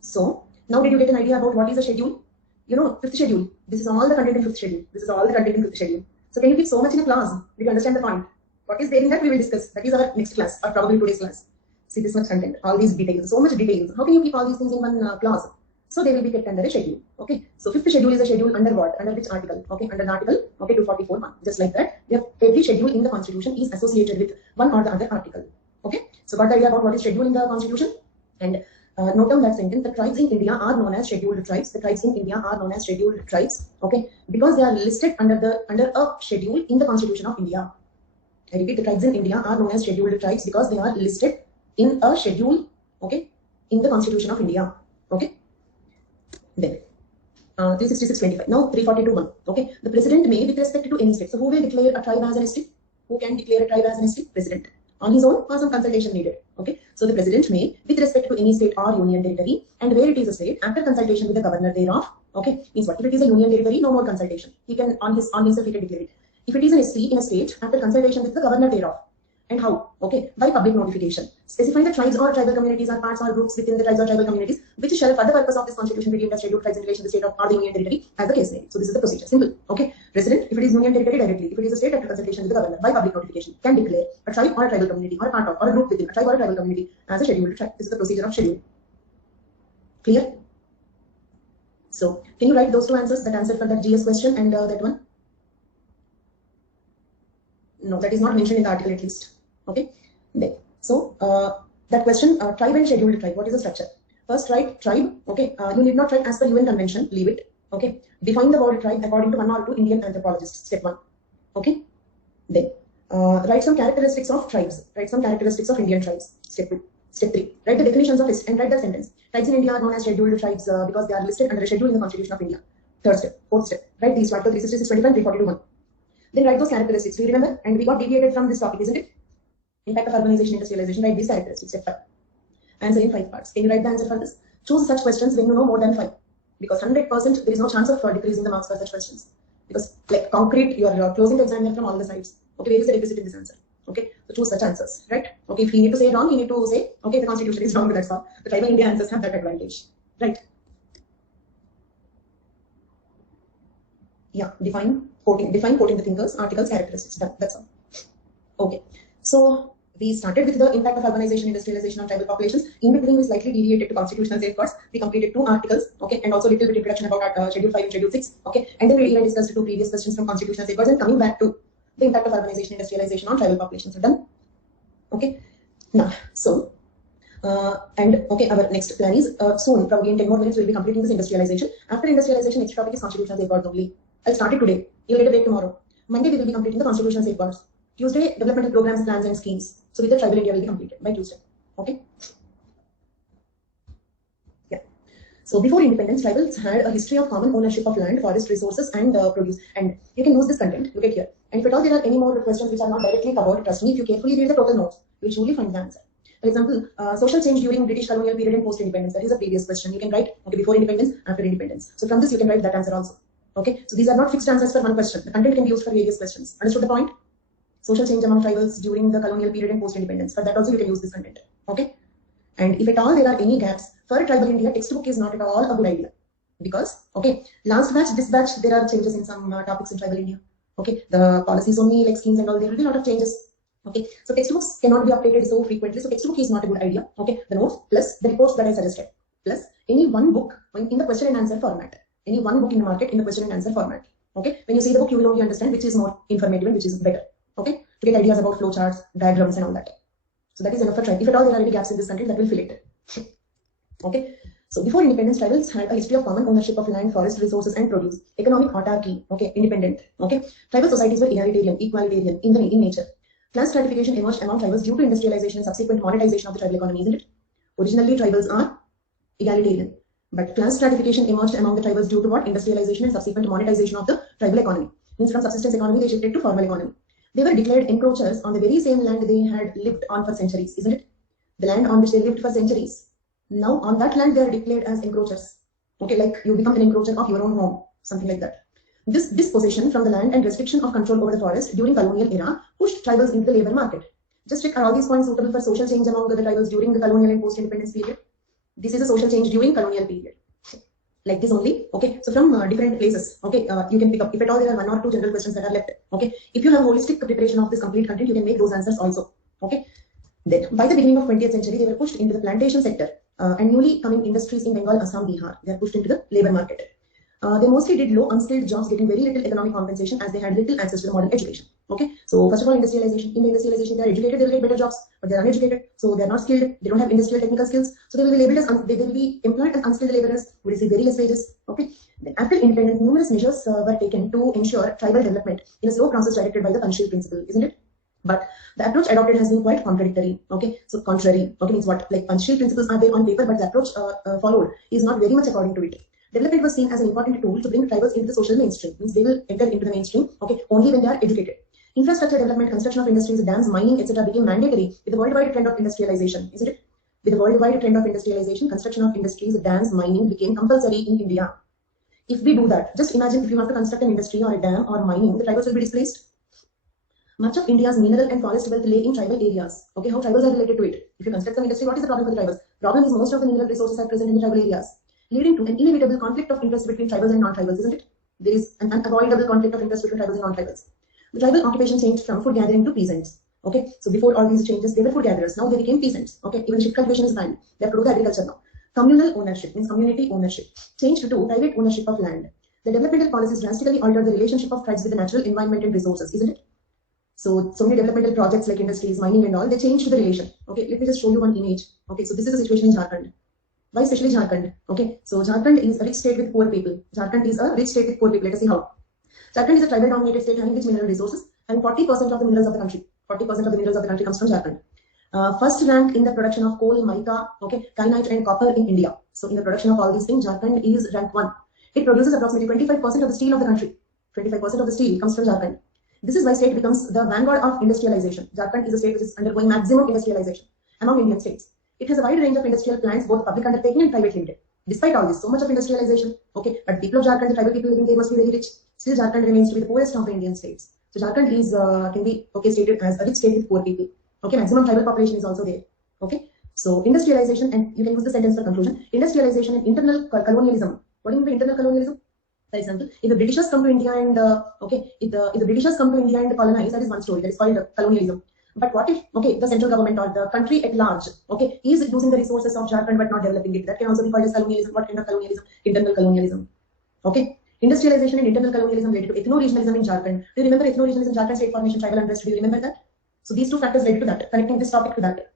So now did you get an idea about what is a schedule? 5th schedule. This is all the content in 5th schedule. This is all the content in 5th schedule. So can you keep so much in a class? Did you understand the point? What is there in that we will discuss. That is our next class or probably today's class. See this much content, all these details, so much details. How can you keep all these things in one class? So they will be kept under a schedule. Okay. So 5th schedule is a schedule under what? Under which article? Okay. Under the article 244(1). Just like that, we have every schedule in the Constitution is associated with one or the other article. Okay. So got the idea about what is schedule in the Constitution? And note down that sentence. The tribes in India are known as scheduled tribes. The tribes in India are known as scheduled tribes. Okay, because they are listed under a schedule in the Constitution of India. I repeat, the tribes in India are known as scheduled tribes because they are listed in a schedule. Okay, in the Constitution of India. Okay, then 366(25). Now 342(1). Okay, the president may, with respect to any state. So who will declare a tribe as an ST? Who can declare a tribe as an ST? President. On his own or some consultation needed. Okay, so the president may, with respect to any state or union territory, and where it is a state, after consultation with the governor thereof. Okay, means what? If it is a union territory, no more consultation. He can on himself he can declare it. If it is an ST in a state, after consultation with the governor thereof, And how? Okay, by public notification. Specifying the tribes or tribal communities or parts or groups within the tribes or tribal communities, which shall for the purpose of this constitution be deemed as scheduled tribes in relation to the state or the union territory as the case may be. So this is the procedure. Simple. Okay. Resident, if it is union territory directly, if it is a state after consultation with the governor by public notification, can declare a tribe or a tribal community or a part of or a group within a tribe or a tribal community as a scheduled tribe. This is the procedure of scheduling. Clear? So can you write those two answers, that answer for that GS question and that one? No, that is not mentioned in the article at least. Okay. Then, so that question, tribe and scheduled tribe, what is the structure? First, write tribe. Okay. You need not write as per UN convention. Leave it. Okay. Define the word tribe according to one or two Indian anthropologists. Step 1. Okay. Then write some characteristics of tribes. Write some characteristics of Indian tribes. Step 2. Step 3. Write the definitions of it and write the sentence. Tribes in India are known as scheduled tribes because they are listed under a schedule in the Constitution of India. Third step. Fourth step. Write these Article 366, 25, 342, 1. Then write those characteristics. Do you remember? And we got deviated from this topic, isn't it? Impact of urbanization, industrialization. Write these characteristics. Step 5. Answer in 5 parts. Can you write the answer for this? Choose such questions when you know more than 5. Because 100% there is no chance of decreasing the marks for such questions. Because like concrete, you are closing the examiner from all the sides. Okay, where is the deficit in this answer? Okay, so choose such answers, right? Okay, if you need to say wrong, you need to say, okay, the constitution is wrong, that's all. The tribal India answers have that advantage, right? Yeah, define quoting the thinkers, articles, characteristics. That's all. Okay, so we started with the impact of urbanization, industrialization on tribal populations. In between, we slightly deviated to constitutional safeguards. We completed 2 articles, okay, and also a little bit introduction about Schedule 5 and Schedule 6, okay, and then we even discussed 2 previous questions from constitutional safeguards and coming back to the impact of urbanization, industrialization on tribal populations are done. Okay, now so and okay, our next plan is soon, probably in 10 more minutes, we'll be completing this industrialization. After industrialization, next topic is constitutional safeguards only. I'll start it today. You'll get a break tomorrow. Monday, we will be completing the constitutional safeguards. Tuesday, developmental programs, plans, and schemes. So with the tribal India will be completed by Tuesday. Okay. Yeah. So before independence, tribals had a history of common ownership of land, forest resources, and produce. And you can use this content. Look at here. And if at all there are any more questions which are not directly covered, trust me, if you carefully read the total notes, you will surely find the answer. For example, social change during British colonial period and post-independence. That is a previous question. You can write, okay, before independence, after independence. So from this, you can write that answer also. Okay. So these are not fixed answers for one question. The content can be used for various questions. Understood the point? Social change among tribals during the colonial period and post-independence. For that also, you can use this content. Okay. And if at all there are any gaps, for tribal India, textbook is not at all a good idea. Because, okay, last batch, this batch, there are changes in some topics in tribal India. Okay. The policies only, like schemes and all, there will be a lot of changes. Okay, so textbooks cannot be updated so frequently. So textbook is not a good idea. Okay, the notes plus the reports that I suggested, plus any one book in the question and answer format. Any one book in the market in the question and answer format. Okay, when you see the book, you will only understand which is more informative and which is better. Okay, to get ideas about flowcharts, diagrams, and all that. So that is enough for try. If at all there are any gaps in this content, that will fill it. Okay. So before independence, tribals had a history of common ownership of land, forest resources, and produce. Economic autarky. Okay, independent. Okay, tribal societies were egalitarian, equalitarian in nature. Class stratification emerged among tribals due to industrialization and subsequent monetization of the tribal economy, isn't it? Originally, tribals are egalitarian, but class stratification emerged among the tribals due to what? Industrialization and subsequent monetization of the tribal economy. Means from subsistence economy, they shifted to formal economy. They were declared encroachers on the very same land they had lived on for centuries, isn't it? The land on which they lived for centuries. Now, on that land, they are declared as encroachers. Okay, like you become an encroacher of your own home, something like that. This dispossession from the land and restriction of control over the forest during colonial era pushed tribals into the labor market. Just check, are all these points suitable for social change among the tribals during the colonial and post-independence period? This is a social change during colonial period. Like this only. Okay, so from different places. Okay, you can pick up. If at all there are 1 or 2 general questions that are left. Okay, if you have holistic preparation of this complete content, you can make those answers also. Okay. Then, by the beginning of 20th century, they were pushed into the plantation sector and newly coming industries in Bengal, Assam, Bihar. They are pushed into the labor market. They mostly did low unskilled jobs, getting very little economic compensation as they had little access to the modern education. Okay, so first of all, industrialization. In the industrialization, they are educated, they will get better jobs, but they are uneducated, so they are not skilled. They don't have industrial technical skills, so they will be labeled as they will be employed as unskilled laborers who receive very less wages. Okay, then after independence, numerous measures were taken to ensure tribal development in a slow process directed by the Panchsheel principle, isn't it? But the approach adopted has been quite contradictory. Okay, so contrary. Okay, means what? Like Panchsheel principles are there on paper, but the approach followed is not very much according to it. Development was seen as an important tool to bring tribals into the social mainstream. Means they will enter into the mainstream, okay, only when they are educated. Infrastructure development, construction of industries, dams, mining, etc. became mandatory with the worldwide trend of industrialization, isn't it? With the worldwide trend of industrialization, construction of industries, dams, mining became compulsory in India. If we do that, just imagine if you have to construct an industry or a dam or mining, the tribals will be displaced. Much of India's mineral and forest wealth lay in tribal areas. Okay, how tribals are related to it. If you construct some industry, what is the problem for the tribals? Problem is most of the mineral resources are present in the tribal areas, leading to an inevitable conflict of interest between tribals and non-tribals, isn't it? There is an unavoidable conflict of interest between tribals and non-tribals. The tribal occupation changed from food gathering to peasants. Okay, so before all these changes, they were food gatherers. Now they became peasants. Okay, even ship cultivation is banned. They have to do the agriculture now. Communal ownership means community ownership changed to private ownership of land. The developmental policies drastically altered the relationship of tribes with the natural environment and resources, isn't it? So many developmental projects like industries, mining and all, they changed the relation. Okay, let me just show you one image. Okay, so this is the situation in Jharkhand. Why especially Jharkhand? Okay, so Jharkhand is a rich state with poor people. Jharkhand is a rich state with poor people. Let us see how. Jharkhand is a tribal dominated state having rich mineral resources, and 40% of the minerals of the country. 40% of the minerals of the country comes from Jharkhand. First rank in the production of coal, mica, okay, kyanite and copper in India. So in the production of all these things, Jharkhand is rank 1. It produces approximately 25% of the steel of the country. 25% of the steel comes from Jharkhand. This is why state becomes the vanguard of industrialization. Jharkhand is a state which is undergoing maximum industrialization among Indian states. It has a wide range of industrial plants, both public undertaking and private limited. Despite all this, so much of industrialization, okay, but people of Jharkhand, the tribal people living there must be very rich. Still, Jharkhand remains to be the poorest of the Indian states. So Jharkhand is can be stated as a rich state with poor people. Okay, maximum tribal population is also there. Okay, so industrialization, and you can use the sentence for conclusion. Industrialization and internal colonialism. What do you mean by internal colonialism? For example, if the Britishers come to India and if the Britishers come to India and colonize, that is one story. That is called colonialism. But what if the central government or the country at large is using the resources of Jharkhand but not developing it? That can also be called as colonialism. What kind of colonialism? Internal colonialism. Okay. Industrialization and internal colonialism related to ethno-regionalism in Jharkhand. Do you remember ethno-regionalism, Jharkhand state formation, tribal unrest? Do you remember that? So these two factors related to that, connecting this topic to that.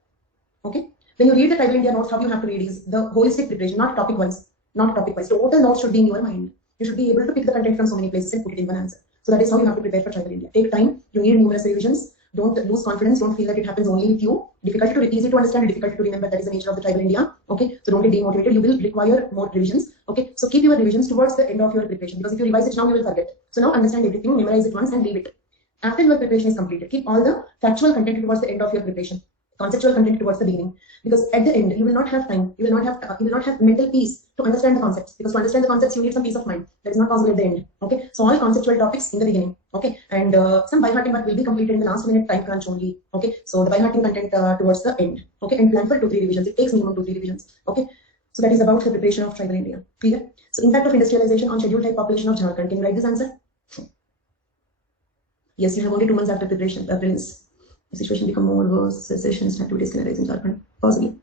Okay. When you read the Tribal India notes, how you have to read is the holistic preparation, not topic wise. Not topic wise. Total notes should be in your mind. You should be able to pick the content from so many places and put it in one answer. So that is how you have to prepare for Tribal India. Take time. You need numerous revisions. Don't lose confidence. Don't feel that it happens only with you. Difficult to easy to understand, difficult to remember. That is the nature of the Tribal India. Okay. So don't get demotivated. You will require more revisions. Okay. So keep your revisions towards the end of your preparation, because if you revise it now, you will forget. So now understand everything, memorize it once and leave it. After your preparation is completed, keep all the factual content towards the end of your preparation. Conceptual content towards the beginning, because at the end you will not have time, you will not have mental peace to understand the concepts, because to understand the concepts you need some peace of mind. That is not possible at the end. Okay, so all conceptual topics in the beginning. Okay, and some by-hearting work will be completed in the last minute time crunch only. Okay, so the by-hearting content towards the end. Okay, and plan for 2-3 revisions. It takes minimum 2-3 revisions. Okay, so that is about the preparation of Tribal India. Clear? So impact of industrialization on scheduled type population of Jharkhand. Can you write this answer? Yes, you have only 2 months after preparation. Prince. The situation become more worse, secessionist activities can arise in Jharkhand, possibly.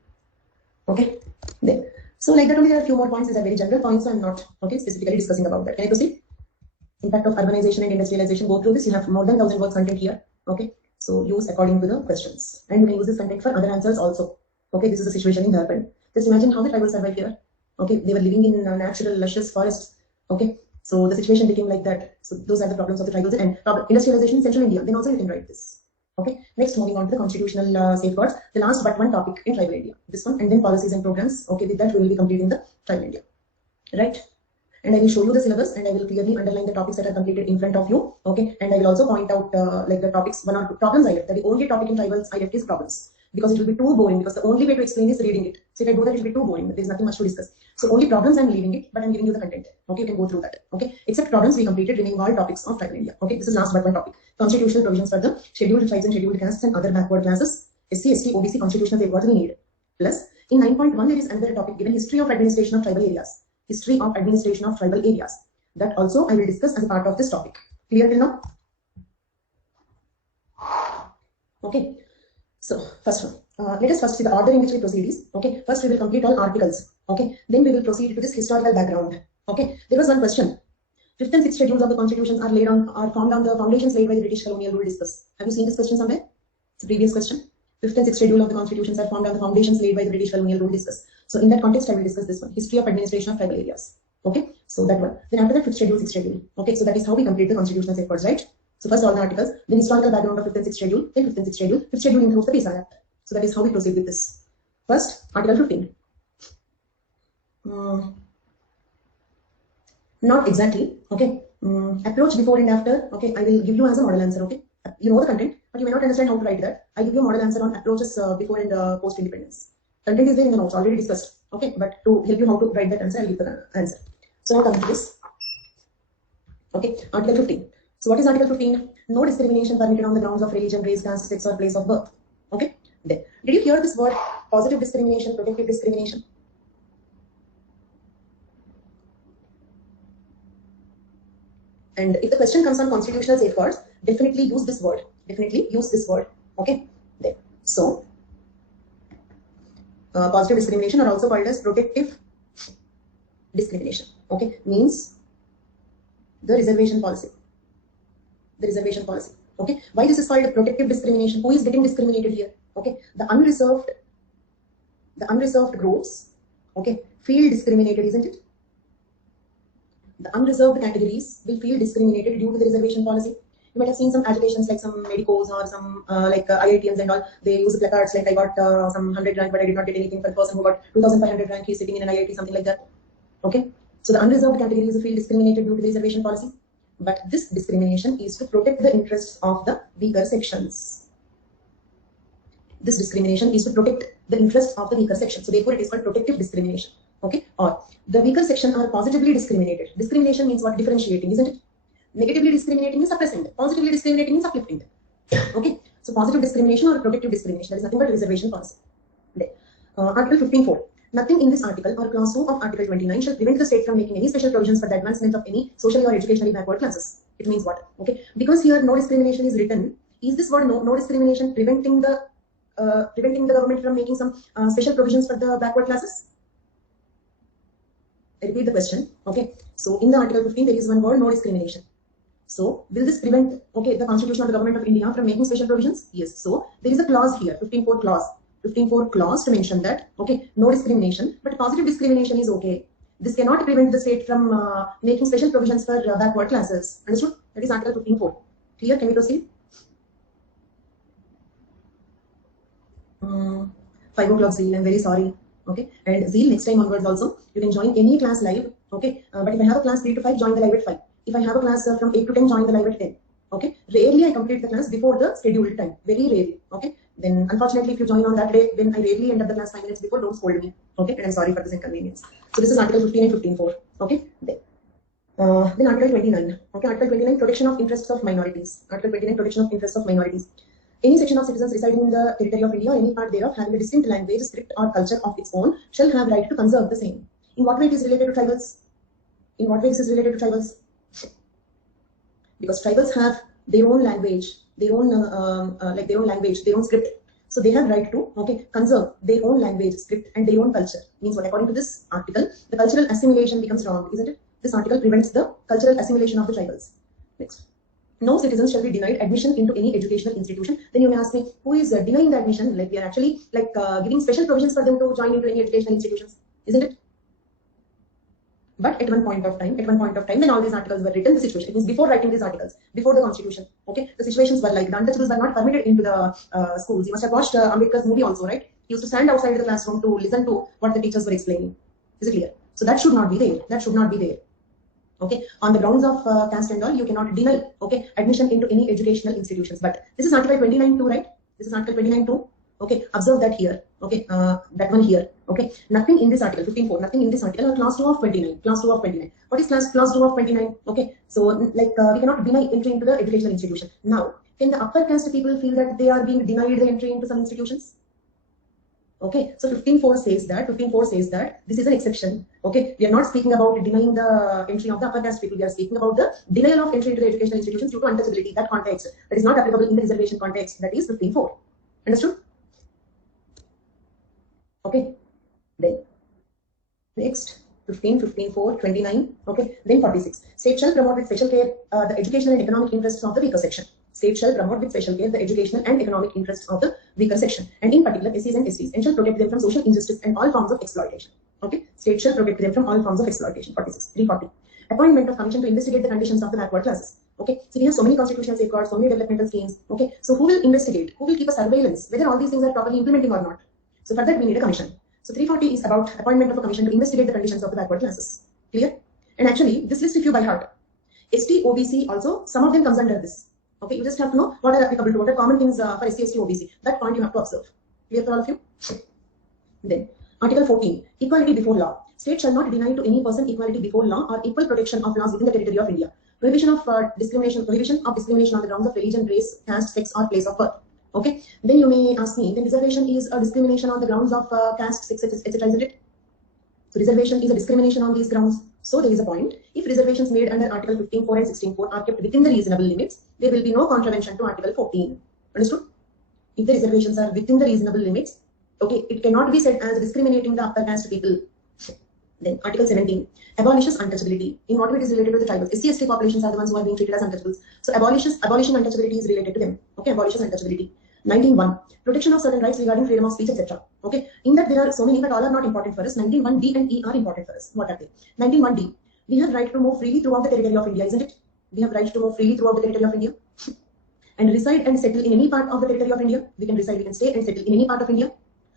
Okay, there. So like that only there are a few more points. These are very general points, so I'm not specifically discussing about that. Can I proceed? Impact of urbanization and industrialization. Go through this. You have more than 1000 words content here. Okay, so use according to the questions, and you can use this content for other answers also. Okay, this is the situation in Jharkhand. Just imagine how the tribals survived here. Okay, they were living in natural, luscious forests. Okay, so the situation became like that. So those are the problems of the tribals, and industrialization in central India. Then also you can write this. Okay, next moving on to the constitutional safeguards, the last but one topic in Tribal India, this one, and then policies and programs. Okay, with that we will be completing the Tribal India, right? And I will show you the syllabus, and I will clearly underline the topics that are completed in front of you. Okay, and I will also point out like the topics, 1 or 2 problems I left. That the only topic in tribals I left is problems, because it will be too boring, because the only way to explain is reading it. So if I do that, it will be too boring. There is nothing much to discuss. So only problems I'm leaving it, but I'm giving you the content. Okay, you can go through that. Okay, except problems we completed, remaining all topics of Tribal India. Okay, this is last but one topic. Constitutional provisions for the scheduled tribes and scheduled castes and other backward classes. SC, ST, OBC constitutional safeguards we need. Plus, in 9.1 there is another topic given: history of administration of tribal areas. History of administration of tribal areas. That also I will discuss as a part of this topic. Clear till now? Okay. So first one. Let us first see the order in which we proceed is, okay, first we will complete all articles, okay, then we will proceed to this historical background. Okay, there was one question. 5th and 6th schedules of the constitutions are formed on the foundations laid by the British colonial rule. Discuss. Have you seen this question somewhere? It's a previous question. 5th and 6th schedule of the constitutions are formed on the foundations laid by the British colonial rule. Discuss. So in that context I will discuss this one, history of administration of tribal areas. Okay, so that one. Then after that 5th schedule, 6th schedule. Okay, so that is how we complete the constitutional safeguards, right? So first all the articles, then historical background of 5th and 6th schedule, then 5th and 6th schedule. 5th schedule includes the PSC Act. So that is how we proceed with this. First, Article 15. Not exactly. Okay. Approach before and after. Okay, I will give you as a model answer. Okay, you know the content, but you may not understand how to write that. I give you a model answer on approaches before and post independence. Content is there in the notes, already discussed. Okay, but to help you how to write that answer, I'll give the answer. So now coming to this. Okay, Article 15. So what is Article 15? No discrimination permitted on the grounds of religion, race, caste, sex, or place of birth. Okay. Then, did you hear this word? Positive discrimination, protective discrimination. And if the question comes on constitutional safeguards, definitely use this word. Definitely use this word. Okay. Then, so positive discrimination are also called as protective discrimination. Okay, means the reservation policy. The reservation policy. Okay, why this is called protective discrimination? Who is getting discriminated here? Okay, the unreserved groups, okay, feel discriminated, isn't it? The unreserved categories will feel discriminated due to the reservation policy. You might have seen some agitations like some medicos or some IITians and all. They use placards like I got some 100 rank, but I did not get anything. For the person who got 2,500 rank, he's sitting in an IIT, something like that. Okay, so the unreserved categories feel discriminated due to the reservation policy. But this discrimination is to protect the interests of the weaker sections. This discrimination is to protect the interests of the weaker section. So therefore, it is called protective discrimination. Okay, or the weaker section are positively discriminated. Discrimination means what? Differentiating, isn't it? Negatively discriminating is suppressing. Positively discriminating is uplifting. Okay, so positive discrimination or protective discrimination, there is nothing but reservation policy. Article 15.4. Nothing in this article or clause 2 of Article 29 shall prevent the state from making any special provisions for the advancement of any socially or educationally backward classes. It means what? Okay, because here no discrimination is written. Is this word no discrimination preventing the government from making some special provisions for the backward classes? I repeat the question. Okay, so in the Article 15 there is one word, no discrimination. So will this prevent the Constitution of the Government of India from making special provisions? Yes. So there is a clause here, 15.4 clause. 15.4 clause to mention that no discrimination, but positive discrimination is okay. This cannot prevent the state from making special provisions for backward classes. Understood? That is Article 15.4. Clear? Can we proceed? 5 o'clock Zeal, I'm very sorry. Okay, and Zeal, next time onwards also you can join any class live. Okay, but if I have a class 3 to 5, join the live at 5. If I have a class from 8 to 10, join the live at 10. Okay, rarely I complete the class before the scheduled time. Very rarely. Okay, then unfortunately if you join on that day, then I rarely end up the class 5 minutes before. Don't scold me. Okay, and I'm sorry for this inconvenience. So this is Article 15 and 15.4. Okay, then Article 29. Okay, Article 29, protection of interests of minorities. Article 29, protection of interests of minorities. Any section of citizens residing in the territory of India or any part thereof having a distinct language, script or culture of its own shall have right to conserve the same. In what way it is related to tribals? In what way this is related to tribals? Because tribals have their own language, their own language, their own script. So they have right to conserve their own language, script, and their own culture. Means what? According to this article, the cultural assimilation becomes wrong, isn't it? This article prevents the cultural assimilation of the tribals. Next. No citizen shall be denied admission into any educational institution. Then you may ask me, who is denying the admission? Like we are actually giving special provisions for them to join into any educational institutions, isn't it? But at one point of time, when all these articles were written, the situation, it means before writing these articles, before the Constitution, the situations were like the untouchables were not permitted into the schools. You must have watched Ambedkar's movie also, right? He used to stand outside the classroom to listen to what the teachers were explaining. Is it clear? So that should not be there. That should not be there. Okay, on the grounds of caste and all, you cannot deny admission into any educational institutions. But this is Article 29.2, right? This is Article 29.2. Okay, observe that here. Okay, that one here. Okay, nothing in this article 15.4. Nothing in this article or clause 2 of 29. Clause 2 of 29. What is clause 2 of 29? Okay, so we cannot deny entry into the educational institution. Now, can the upper caste people feel that they are being denied the entry into some institutions? Okay, so 15.4 says that this is an exception. Okay, we are not speaking about denying the entry of the upper caste people. We are speaking about the denial of entry into the educational institutions due to untouchability. That context that is not applicable in the reservation context. That is 15.4. Understood? Okay, then next 15.4, 29. Okay, then 46. State shall promote with special care the educational and economic interests of the weaker section. State shall promote with special care the educational and economic interests of the weaker section, and in particular SCs and STs, and shall protect them from social injustice and all forms of exploitation. Okay, state shall protect them from all forms of exploitation. 46. 340. Appointment of commission to investigate the conditions of the backward classes. Okay, so we have so many constitutional safeguards, so many developmental schemes. Okay, so who will investigate? Who will keep a surveillance whether all these things are properly implementing or not? So for that we need a commission. So 340 is about appointment of a commission to investigate the conditions of the backward classes. Clear? And actually, this list if you by heart, ST, OBC also, some of them comes under this. Okay, you just have to know what are applicable to, what are common things for SC, ST, OBC. That point you have to observe. Clear for all of you? Then, Article 14, equality before law. State shall not deny to any person equality before law or equal protection of laws within the territory of India. Prohibition of discrimination on the grounds of religion, race, caste, sex, or place of birth. Okay. Then you may ask me, then reservation is a discrimination on the grounds of caste, sex, etc. Isn't it? So reservation is a discrimination on these grounds. So there is a point. If reservations made under Article 15.4 and 16.4 are kept within the reasonable limits, there will be no contravention to Article 14. Understood? If the reservations are within the reasonable limits, okay, it cannot be said as discriminating the upper caste people. Then Article 17 abolishes untouchability. In what way it is related to the tribals? SC/ST populations are the ones who are being treated as untouchables. So abolition untouchability is related to them. Okay, abolishes untouchability. 19.1 protection of certain rights regarding freedom of speech, etc. Okay, in that there are so many, but all are not important for us. 19.1 D and E are important for us. What are they? 19.1 D. We have right to move freely throughout the territory of India, isn't it? We have right to move freely throughout the territory of India and reside and settle in any part of the territory of India. We can reside, we can stay and settle in any part of India.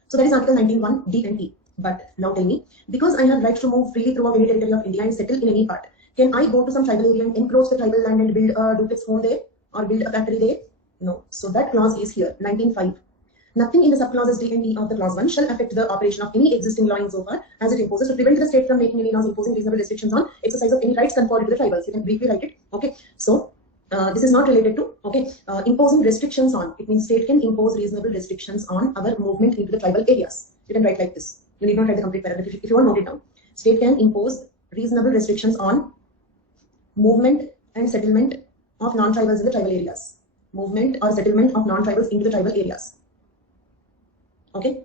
So that is Article 19.1 D and E. But now tell me, because I have right to move freely throughout any territory of India and settle in any part, can I go to some tribal area and encroach the tribal land and build a duplex home there or build a factory there? No. So that clause is here, 19.5. Nothing in the subclauses D and E of the clause 1 shall affect the operation of any existing law insofar as it imposes to prevent the state from making any laws imposing reasonable restrictions on exercise of any rights conferred to the tribals. You can briefly write it. Okay. So this is not related to imposing restrictions on. It means state can impose reasonable restrictions on our movement into the tribal areas. You can write like this. You need not write the complete paragraph. If you want to note it down, state can impose reasonable restrictions on movement and settlement of non-tribals in the tribal areas. Movement or settlement of non-tribals into the tribal areas. Okay.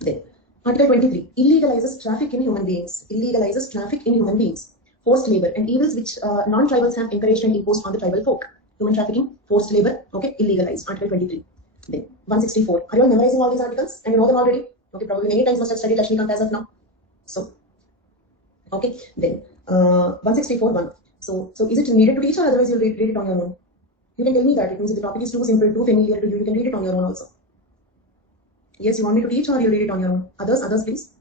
Then Article 23 illegalizes traffic in human beings. Illegalizes traffic in human beings. Forced labor and evils which non-tribals have encouraged and imposed on the tribal folk. Human trafficking, forced labor, okay, illegalized. Article 23. Then 164. Are you all memorizing all these articles and you know them already? Okay, probably many times must have studied Lakshmikant as of now. So, okay, then 164.1. So is it needed to teach or otherwise you'll read it on your own? You can tell me that. It means if the topic is too simple, too familiar to you, you can read it on your own also. Yes, you want me to teach or you read it on your own? Others please.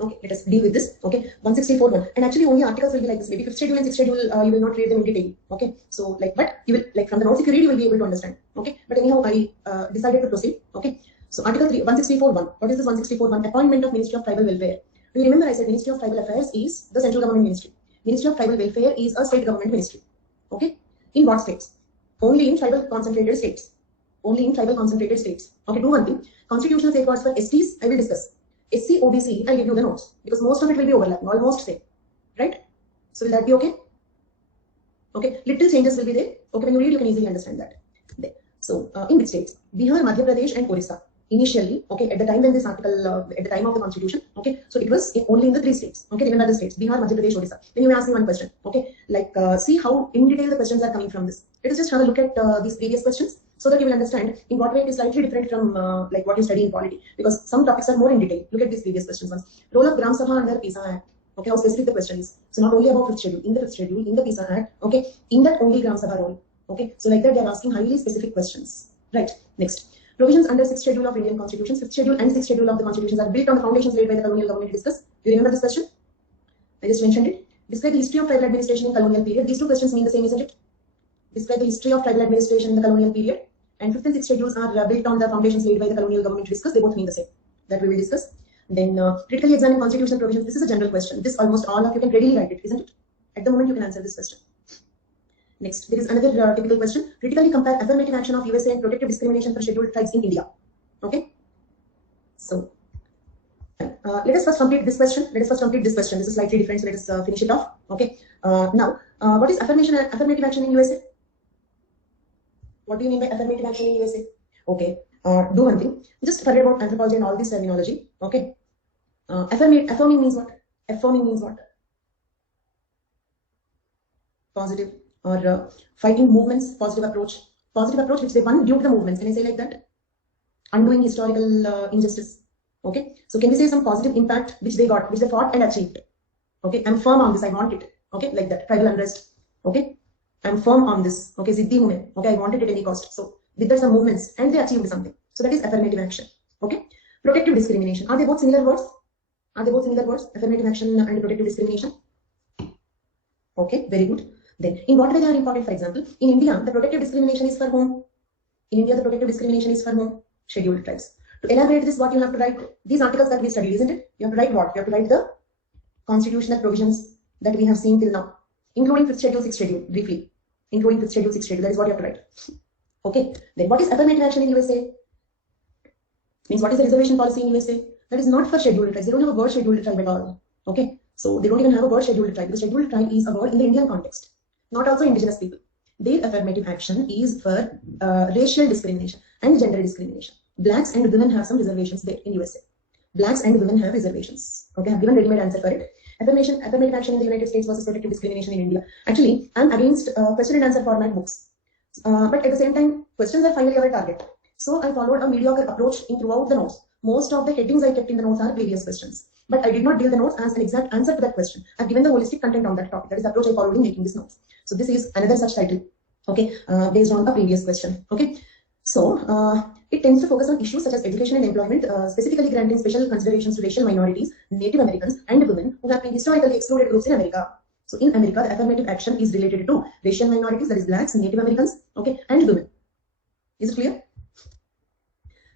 Okay, let us deal with this. Okay, 164.1. And actually only articles will be like this. Maybe 5th schedule and 6th schedule, you will not read them in detail. Okay, so but you will, from the notes if you read, you will be able to understand. Okay, but anyhow, I decided to proceed. Okay, so Article 3, 164.1. What is this 164.1? Appointment of Ministry of Tribal Welfare. Do you remember I said Ministry of Tribal Affairs is the central government ministry. Ministry of Tribal Welfare is a state government ministry. Okay, in what states? Only in tribal concentrated states. Only in tribal concentrated states. Okay, do one thing. Constitutional safeguards for STs, I will discuss. SC, OBC, I'll give you the notes because most of it will be overlapping, almost same, right? So will that be okay? Okay, little changes will be there. Okay, when you read, you can easily understand that. There. So in which states? Bihar, Madhya Pradesh, and Orissa. Initially, okay, at the time when this article, at the time of the constitution, okay, so it was only in the 3 states. Okay, remember the states: Bihar, Madhya Pradesh, Orissa. Then you may ask me one question. Okay, like see how in detail the questions are coming from this. Let us just have a look at these previous questions, so that you will understand in what way it is slightly different from like what you study in polity, because some topics are more in detail. Look at these previous questions once. Role of Gram Sabha under PISA Act. Okay, how specific the question is. So not only about 5th schedule, in the 5th schedule, in the PISA Act, okay, in that only Gram Sabha role. Okay, so like that they are asking highly specific questions. Right, next. Provisions under 6th schedule of Indian Constitution. 5th schedule and 6th schedule of the constitutions are built on the foundations laid by the colonial government to discuss. Do you remember this question? I just mentioned it. Describe the history of tribal administration in colonial period. These two questions mean the same, isn't it? Describe the history of tribal administration in the colonial period. And 5th and 6th schedules are built on the foundations laid by the colonial government to discuss. They both mean the same. That we will discuss. Then critically examine constitutional provisions. This is a general question. This almost all of you can readily write it, isn't it? At the moment you can answer this question. Next, there is another typical question. Critically compare affirmative action of USA and protective discrimination for scheduled tribes in India. Okay. So let us first complete this question. This is slightly different, so let us finish it off. Okay. Now, what is affirmative action in USA? What do you mean by affirmative action in USA? Okay. Do one thing. Just forget about anthropology and all this terminology. Okay. Affirming means what? Affirming means what? Positive or fighting movements, positive approach which they won due to the movements. Can I say like that? Undoing historical injustice. Okay. So can we say some positive impact which they got, which they fought and achieved? Okay. I'm firm on this. I want it. Okay. Like that. Tribal unrest. Okay. I'm firm on this. Okay. Ziddi hu main. Okay. I want it at any cost. So with that some movements and they achieved something. So that is affirmative action. Okay. Protective discrimination. Are they both similar words? Affirmative action and protective discrimination. Okay. Very good. Then, in what way they are important? For example, in India, the protective discrimination is for whom? Scheduled tribes. To elaborate this, what you have to write, these articles that we studied, isn't it? You have to write what? You have to write the constitutional provisions that we have seen till now, including 5th schedule, 6th schedule, briefly. Including 5th schedule, 6th schedule, that is what you have to write. Okay, then what is affirmative action in USA? Means what is the reservation policy in USA? That is not for scheduled tribes. They don't have a word scheduled tribe at all. Okay, so they don't even have a word scheduled tribe, because scheduled tribe is a word in the Indian context, not also indigenous people. Their affirmative action is for racial discrimination and gender discrimination. Blacks and women have some reservations there in USA. Blacks and women have reservations. Okay, I've given ready-made answer for it. Affirmative action in the United States versus protective discrimination in India. Actually, I'm against question and answer format books. But at the same time, questions are finally our target. So I followed a mediocre approach in throughout the notes. Most of the headings I kept in the notes are previous questions. But I did not give the notes as an exact answer to that question. I've given the holistic content on that topic. That is the approach I followed in making this notes. So this is another such title. Okay, based on a previous question. Okay, so it tends to focus on issues such as education and employment, specifically granting special considerations to racial minorities, Native Americans, and women who have been historically excluded groups in America. So in America, the affirmative action is related to racial minorities, that is blacks, Native Americans, okay, and women. Is it clear?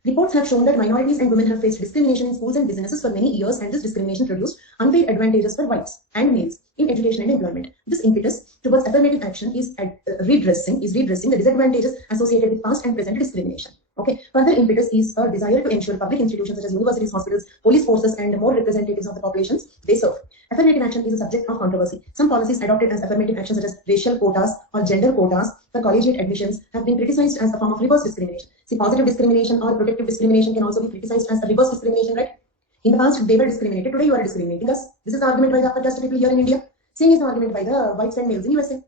Reports have shown that minorities and women have faced discrimination in schools and businesses for many years, and this discrimination produced unfair advantages for whites and males in education and employment. This impetus towards affirmative action is redressing the disadvantages associated with past and present discrimination. Okay. Further impetus is a desire to ensure public institutions such as universities, hospitals, police forces, and more representatives of the populations they serve. Affirmative action is a subject of controversy. Some policies adopted as affirmative action, such as racial quotas or gender quotas for collegiate admissions, have been criticized as a form of reverse discrimination. See, positive discrimination or protective discrimination can also be criticized as a reverse discrimination, right? In the past, they were discriminated. Today, you are discriminating us. This is the argument by the upper caste people here in India. Same is the argument by the whites and males in USA.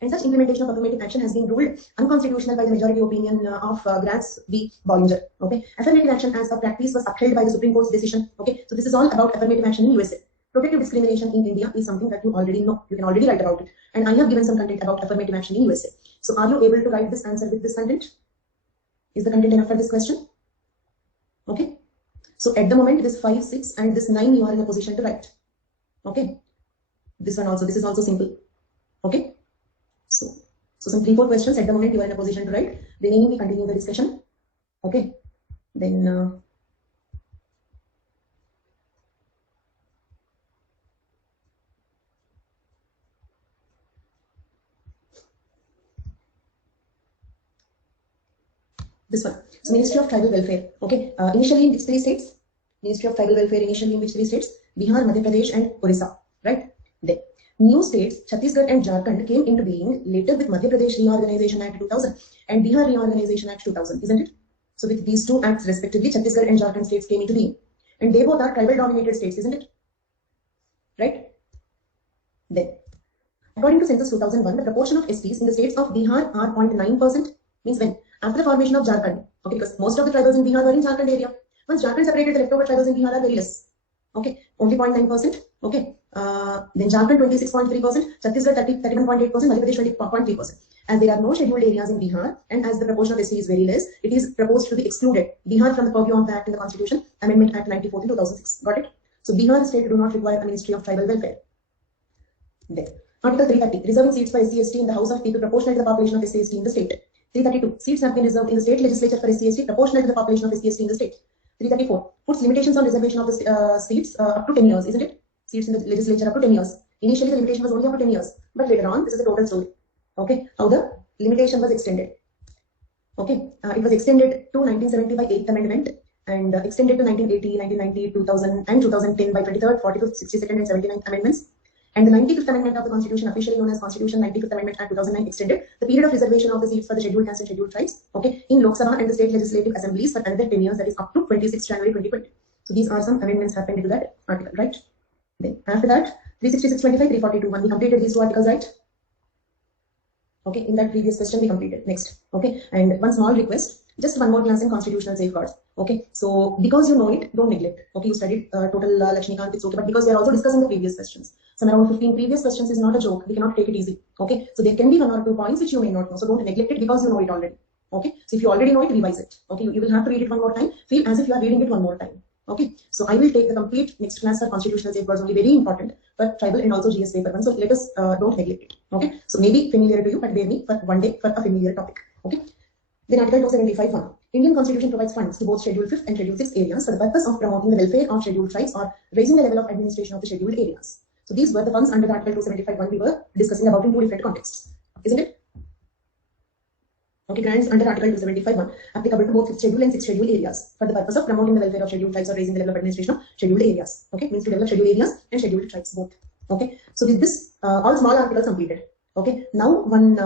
And such implementation of affirmative action has been ruled unconstitutional by the majority opinion of Gratz v. Bollinger. Okay, affirmative action as a practice was upheld by the Supreme Court's decision. Okay, so this is all about affirmative action in USA. Protective discrimination in India is something that you already know. You can already write about it. And I have given some content about affirmative action in USA. So are you able to write this answer with this content? Is the content enough for this question? Okay. So at the moment, this 5, 6, and this 9 you are in a position to write. Okay. This one also. This is also simple. Okay. So some 3, 4 questions at the moment you are in a position to write. Remaining we continue the discussion. Okay. Then this one. So Ministry of Tribal Welfare. Okay. Initially in which 3 states? Ministry of Tribal Welfare initially in which 3 states? Bihar, Madhya Pradesh, and Orissa. Right? Then new states, Chhattisgarh and Jharkhand, came into being later with Madhya Pradesh Reorganization Act 2000 and Bihar Reorganization Act 2000, isn't it? So with these 2 acts respectively, Chhattisgarh and Jharkhand states came into being. And they both are tribal dominated states, isn't it? Right? Then, according to Census 2001, the proportion of STs in the states of Bihar are 0.9%. Means when? After the formation of Jharkhand. Okay, because most of the tribals in Bihar were in Jharkhand area. Once Jharkhand separated, the leftover tribals in Bihar are very less. Okay, only 0.9%. Okay. Then Jharkhand 26.3%, Chhattisgarh 31.8%, Madhya Pradesh 20.3%. As there are no scheduled areas in Bihar, and as the proportion of ST is very less, it is proposed to be excluded Bihar from the purview of the Act in the Constitution, Amendment Act 94 in 2006. Got it? So Bihar state do not require a Ministry of Tribal Welfare. Then Article 330, reserving seats for SC/ST in the House of People proportional to the population of SC/ST in the state. 332, seats have been reserved in the state legislature for SC/ST proportional to the population of SC/ST in the state. 334, puts limitations on reservation of the seats up to 10 years, isn't it? Seats in the legislature up to 10 years. Initially, the limitation was only up to 10 years, but later on, this is a total story. Okay, how the limitation was extended. Okay, it was extended to 1970 by 8th Amendment, and extended to 1980, 1990, 2000, and 2010 by 23rd, 45th, 62nd, and 79th Amendments. And the 95th Amendment of the Constitution, officially known as Constitution 95th Amendment Act 2009, extended the period of reservation of the seats for the scheduled castes and scheduled tribes, okay, in Lok Sabha and the state legislative assemblies for another 10 years, that is up to 26 January 2020. So these are some amendments happened to that article, right? Then after that, 366/25, 342/1, we completed these 2 articles, right? Okay, in that previous question we completed. Next, okay, and one small request, just one more glance in constitutional safeguards. Okay, so because you know it, don't neglect. Okay, you studied total Lakshmikant, it's okay, but because we are also discussing the previous questions, some around 15 previous questions is not a joke. We cannot take it easy. Okay, so there can be 1 or 2 points which you may not know, so don't neglect it because you know it already. Okay, so if you already know it, revise it. Okay, you will have to read it 1 more time. Feel as if you are reading it 1 more time. Okay, so I will take the complete next class for constitutional safeguards, only very important for tribal and also GS paper 1. So let us don't neglect it. Okay, so maybe familiar to you, but bear me for one day for a familiar topic. Okay, then Article 275(1), Indian Constitution provides funds to both Schedule 5 and Schedule 6 areas for the purpose of promoting the welfare of scheduled tribes or raising the level of administration of the scheduled areas. So these were the funds under the Article 275(1) we were discussing about in two different contexts, isn't it? Okay, grants under Article 275(1) applicable to both 5th schedule and 6th schedule areas for the purpose of promoting the welfare of scheduled tribes or raising the level of administration of scheduled areas. Okay, means to develop scheduled areas and scheduled tribes both. Okay, so with this, all small articles completed. Okay, now one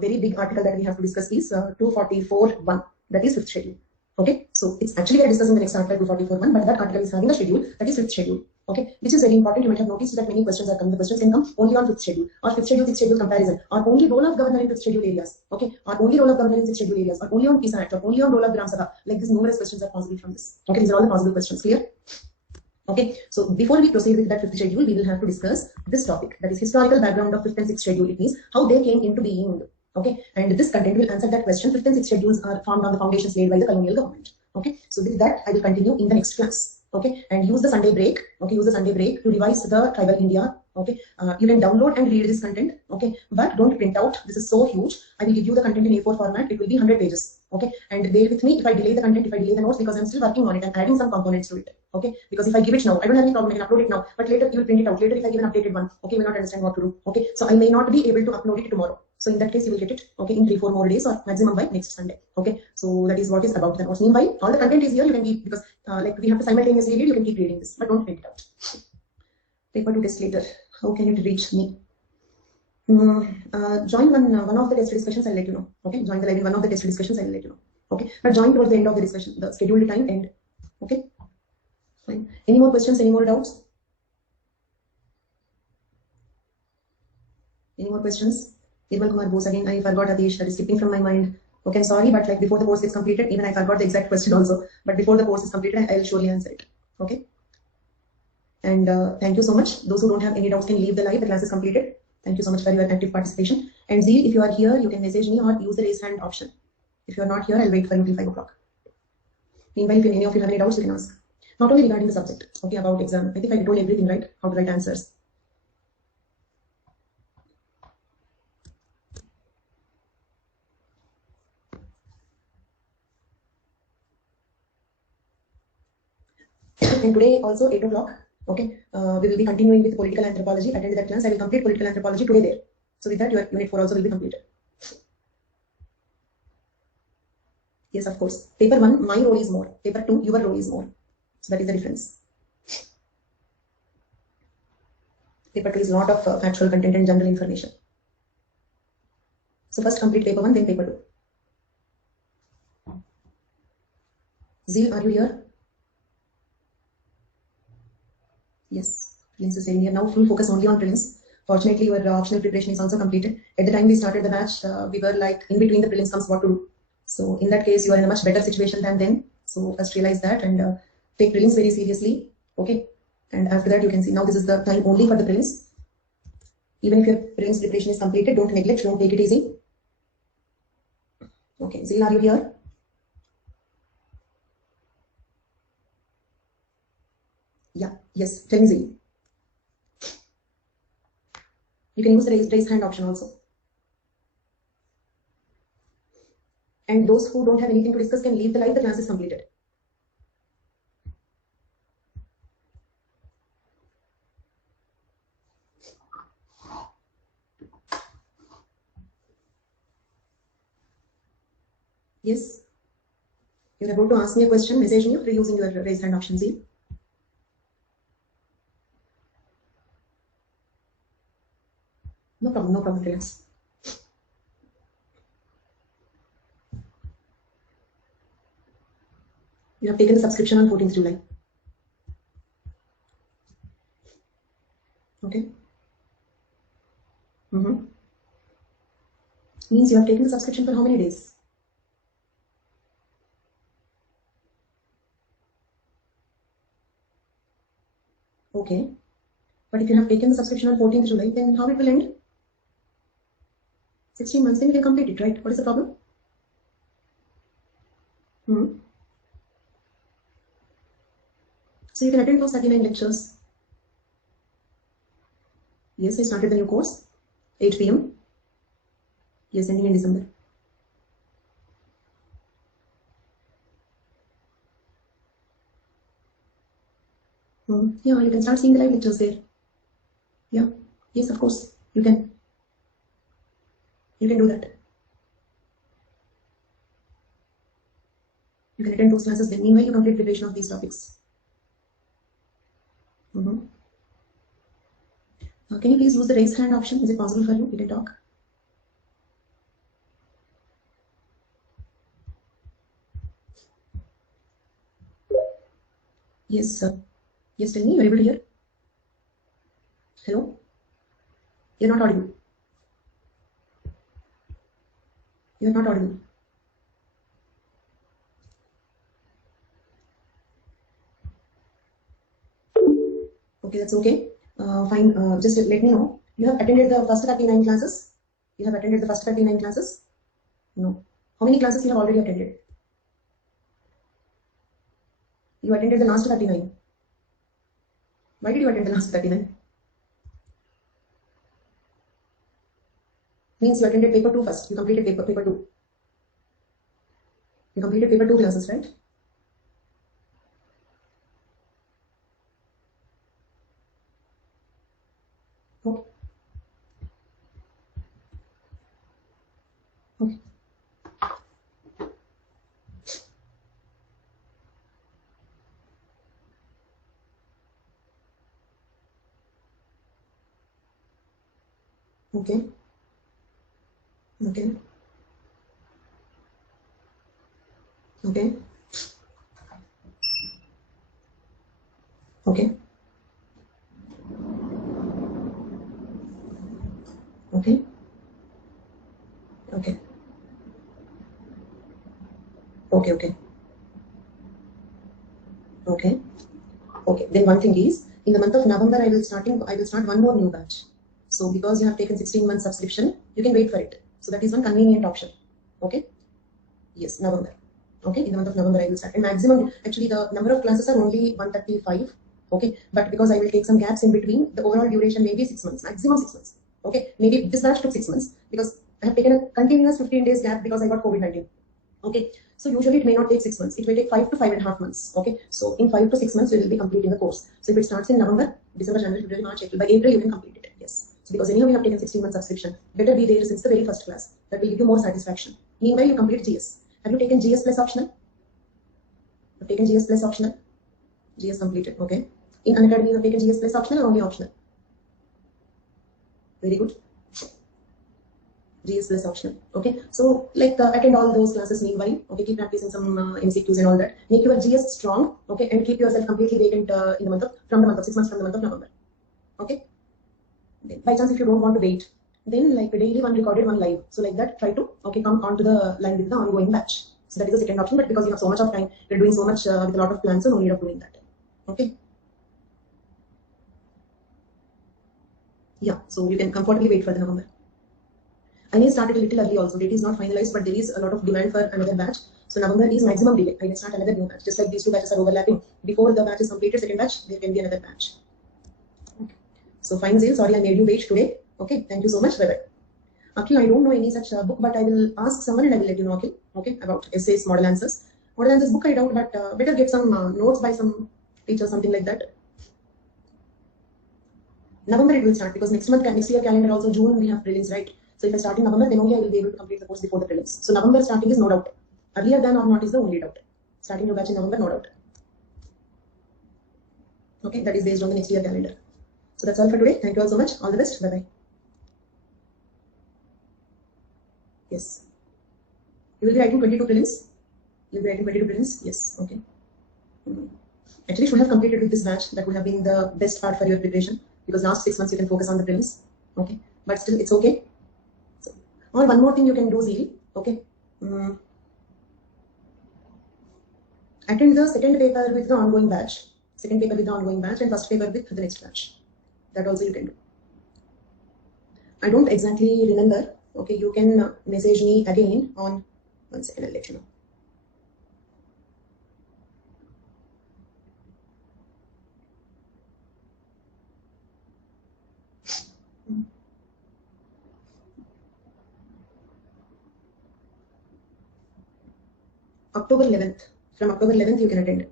very big article that we have to discuss is 244(1), that is 5th schedule. Okay, so it's actually we are discussing the next article 244(1), but that article is having a schedule that is 5th schedule. Okay, which is very important. You might have noticed that many questions are coming. The questions can come only on 5th schedule or 5th schedule, 6th schedule comparison, or only role of governor in 5th schedule areas. Okay, or only role of governor in 6th schedule areas, or only on PSAT, or only on role of Gram Sabha. Like this, numerous questions are possible from this. Okay, these are all the possible questions. Clear? Okay, so before we proceed with that 5th schedule, we will have to discuss this topic, that is historical background of 5th and 6th schedule. It means how they came into being. Okay, and this content will answer that question. 5th and 6th schedules are formed on the foundations laid by the colonial government. Okay, so with that I will continue in the next class. Okay, and use the Sunday break. Okay, use the Sunday break to revise the tribal India. Okay, you can download and read this content. Okay, but don't print out. This is so huge. I will give you the content in A4 format. It will be 100 pages. Okay, and bear with me if I delay the content, if I delay the notes, because I'm still working on it and adding some components to it. Okay, because if I give it now, I don't have any problem. I can upload it now, but later you will print it out. Later, if I give an updated one, okay, you will not understand what to do. Okay, so I may not be able to upload it tomorrow. So in that case, you will get it, okay, in 3-4 more days or maximum by next Sunday. Okay, so that is what is about the notes. Meanwhile, all the content is here. You can keep, because like we have to simultaneously read. You can keep reading this, but don't print it out. Paper-2 test later. How can it reach me? Join one of the test discussions. I'll let you know. Okay, join the live in one of the test discussions. I'll let you know. Okay, but join towards the end of the discussion, the scheduled time end. Okay, fine. Any more questions? Any more doubts? Any more questions? Irmal Kumar Bose again. I forgot Adish. That is skipping from my mind. Okay, I'm sorry, but like before the course is completed, even I forgot the exact question also. But before the course is completed, I will surely answer it. Okay. And thank you so much. Those who don't have any doubts can leave the live. The class is completed. Thank you so much for your active participation. And Zeal, if you are here, you can message me or use the raise hand option. If you are not here, I'll wait for you till 5 o'clock. Meanwhile, if any of you have any doubts, you can ask. Not only regarding the subject, okay, about exam. I think I told everything, right? How to write answers. And today also 8 o'clock. Okay, we will be continuing with political anthropology. Attend that class. I will complete political anthropology today there. So with that, your unit 4 also will be completed. Yes, of course. Paper 1, my role is more. Paper 2, your role is more. So that is the difference. Paper 2 is a lot of factual content and general information. So first complete paper 1, then paper 2. Zeal, are you here? Yes, prelims is in here. Now full focus only on prelims. Fortunately, your optional preparation is also completed. At the time we started the batch, we were like in between the prelims comes what to do. So in that case, you are in a much better situation than then. So first realize that and take prelims very seriously. Okay. And after that, you can see now this is the time only for the prelims. Even if your prelims preparation is completed, don't neglect, don't take it easy. Okay. Zeal, are you here? Yeah. Yes. Tell me, Zeal. You can use the raise hand option also. And those who don't have anything to discuss can leave the live. The class is completed. Yes. You're about to ask me a question. Message me after using your raise hand option, Zeal. No problem, relax. You have taken the subscription on 14th July. Okay. Means you have taken the subscription for how many days? Okay. But if you have taken the subscription on 14th July, then how it will end? 16 months, then you can complete it, right? What is the problem? So you can attend those 39 lectures. Yes, I started the new course, 8 p.m. Yes, ending in December. Yeah, you can start seeing the live lectures there. Yeah, yes, of course, you can. You can do that. You can attend those classes. Then meanwhile, you complete preparation of these topics. Can you please use the raise hand option? Is it possible for you? You can talk. Yes, sir. Yes, tell me. You're able to hear? Hello? You're not audible. You're not audible. Okay, that's okay. Fine. Just let me know. You have attended the first 39 classes? You have attended the first 39 classes? No. How many classes you have already attended? You attended the last 39. Why did you attend the last 39? Means you attended paper 2 first. You completed paper 2. You completed paper 2 classes, right? Okay. Okay. Okay. Okay. Okay. Okay. Okay. Okay. Okay. Okay. Okay. Okay. Then one thing is, in the month of November, I will start one more new batch. So because you have taken 16 months subscription, you can wait for it. So that is one convenient option. Okay. Yes, November. Okay, in the month of November I will start. And maximum, actually the number of classes are only 135. Okay, but because I will take some gaps in between, the overall duration may be 6 months, maximum 6 months. Okay, maybe this batch took 6 months because I have taken a continuous 15 days gap because I got COVID-19. Okay, so usually it may not take 6 months. It may take 5 to 5.5 months. Okay, so in 5 to 6 months we will be completing the course. So if it starts in November, December, January, February, March, April, by April you can complete it. Yes. So because anyhow you have taken 16 months subscription, better be there since the very first class. That will give you more satisfaction. Meanwhile, you complete GS. Have you taken GS plus optional? You've taken GS plus optional? GS completed. Okay. In Unacademy, you have taken GS plus optional or only optional? Very good. GS plus optional. Okay. So like attend all those classes meanwhile. Okay. Keep practicing some MCQs and all that. Make your GS strong. Okay. And keep yourself completely vacant in the month of 6 months from the month of November. Okay. Then, by chance, if you don't want to wait, then like daily one recorded, one live. So like that, try to come onto the line with the ongoing batch. So that is the second option. But because you have so much of time, you're doing so much with a lot of plans, so no need of doing that. Okay. Yeah. So you can comfortably wait for the November. I may start it a little early also. Date is not finalized, but there is a lot of demand for another batch. So November is maximum delay. I will start another new batch. Just like these two batches are overlapping. Before the batch is completed, second batch, there can be another batch. Okay. So fine, Zale. Sorry I made you wait today. Okay. Thank you so much. Bye bye. Akhil, I don't know any such book, but I will ask someone and I will let you know, Akhil. Okay, about essays, model answers. Model answers book I doubt, but better get some notes by some teacher, something like that. November it will start because next year calendar also June we have prelims, right? So if I start in November, then only I will be able to complete the course before the prelims. So November starting is no doubt. Earlier than or not is the only doubt. Starting your batch in November, no doubt. Okay, that is based on the next year calendar. So that's all for today. Thank you all so much. All the best. Bye bye. Yes. You will be writing 22 prelims. You will be writing 22 prelims. Yes. Okay. Actually, should have completed with this batch. That would have been the best part for your preparation because last 6 months you can focus on the prelims. Okay. But still, it's okay. So, or one more thing you can do, Zili. Okay. Attend the second paper with the ongoing batch. Second paper with the ongoing batch and first paper with the next batch. That also you can do. I don't exactly remember. Okay, you can message me again on 1 second. I'll let you know. October 11th. From October 11th, you can attend.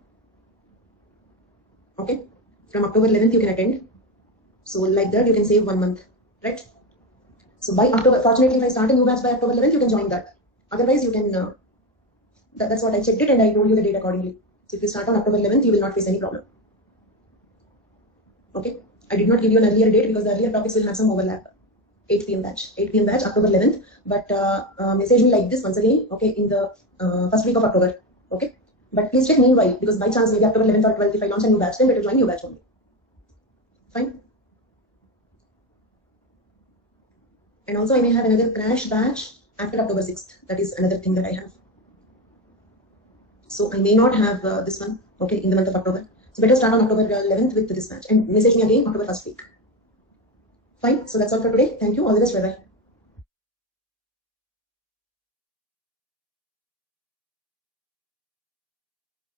Okay. from October 11th you can attend. So like that you can save 1 month, right? So by October, fortunately if I start a new batch by October 11th, you can join that. Otherwise you can, that's what I checked it and I told you the date accordingly. So if you start on October 11th, you will not face any problem. Okay, I did not give you an earlier date because the earlier topics will have some overlap. 8 p.m. batch, October 11th, but message me like this once again, okay, in the first week of October, okay? But please check meanwhile, because by chance maybe October 11th or 12th if I launch a new batch, then better join new batch only. Fine. And also I may have another crash batch after October 6th. That is another thing that I have. So I may not have this one, okay, in the month of October. So better start on October 11th with this batch and message me again October 1st week. Fine. So that's all for today. Thank you. All the best. Bye-bye.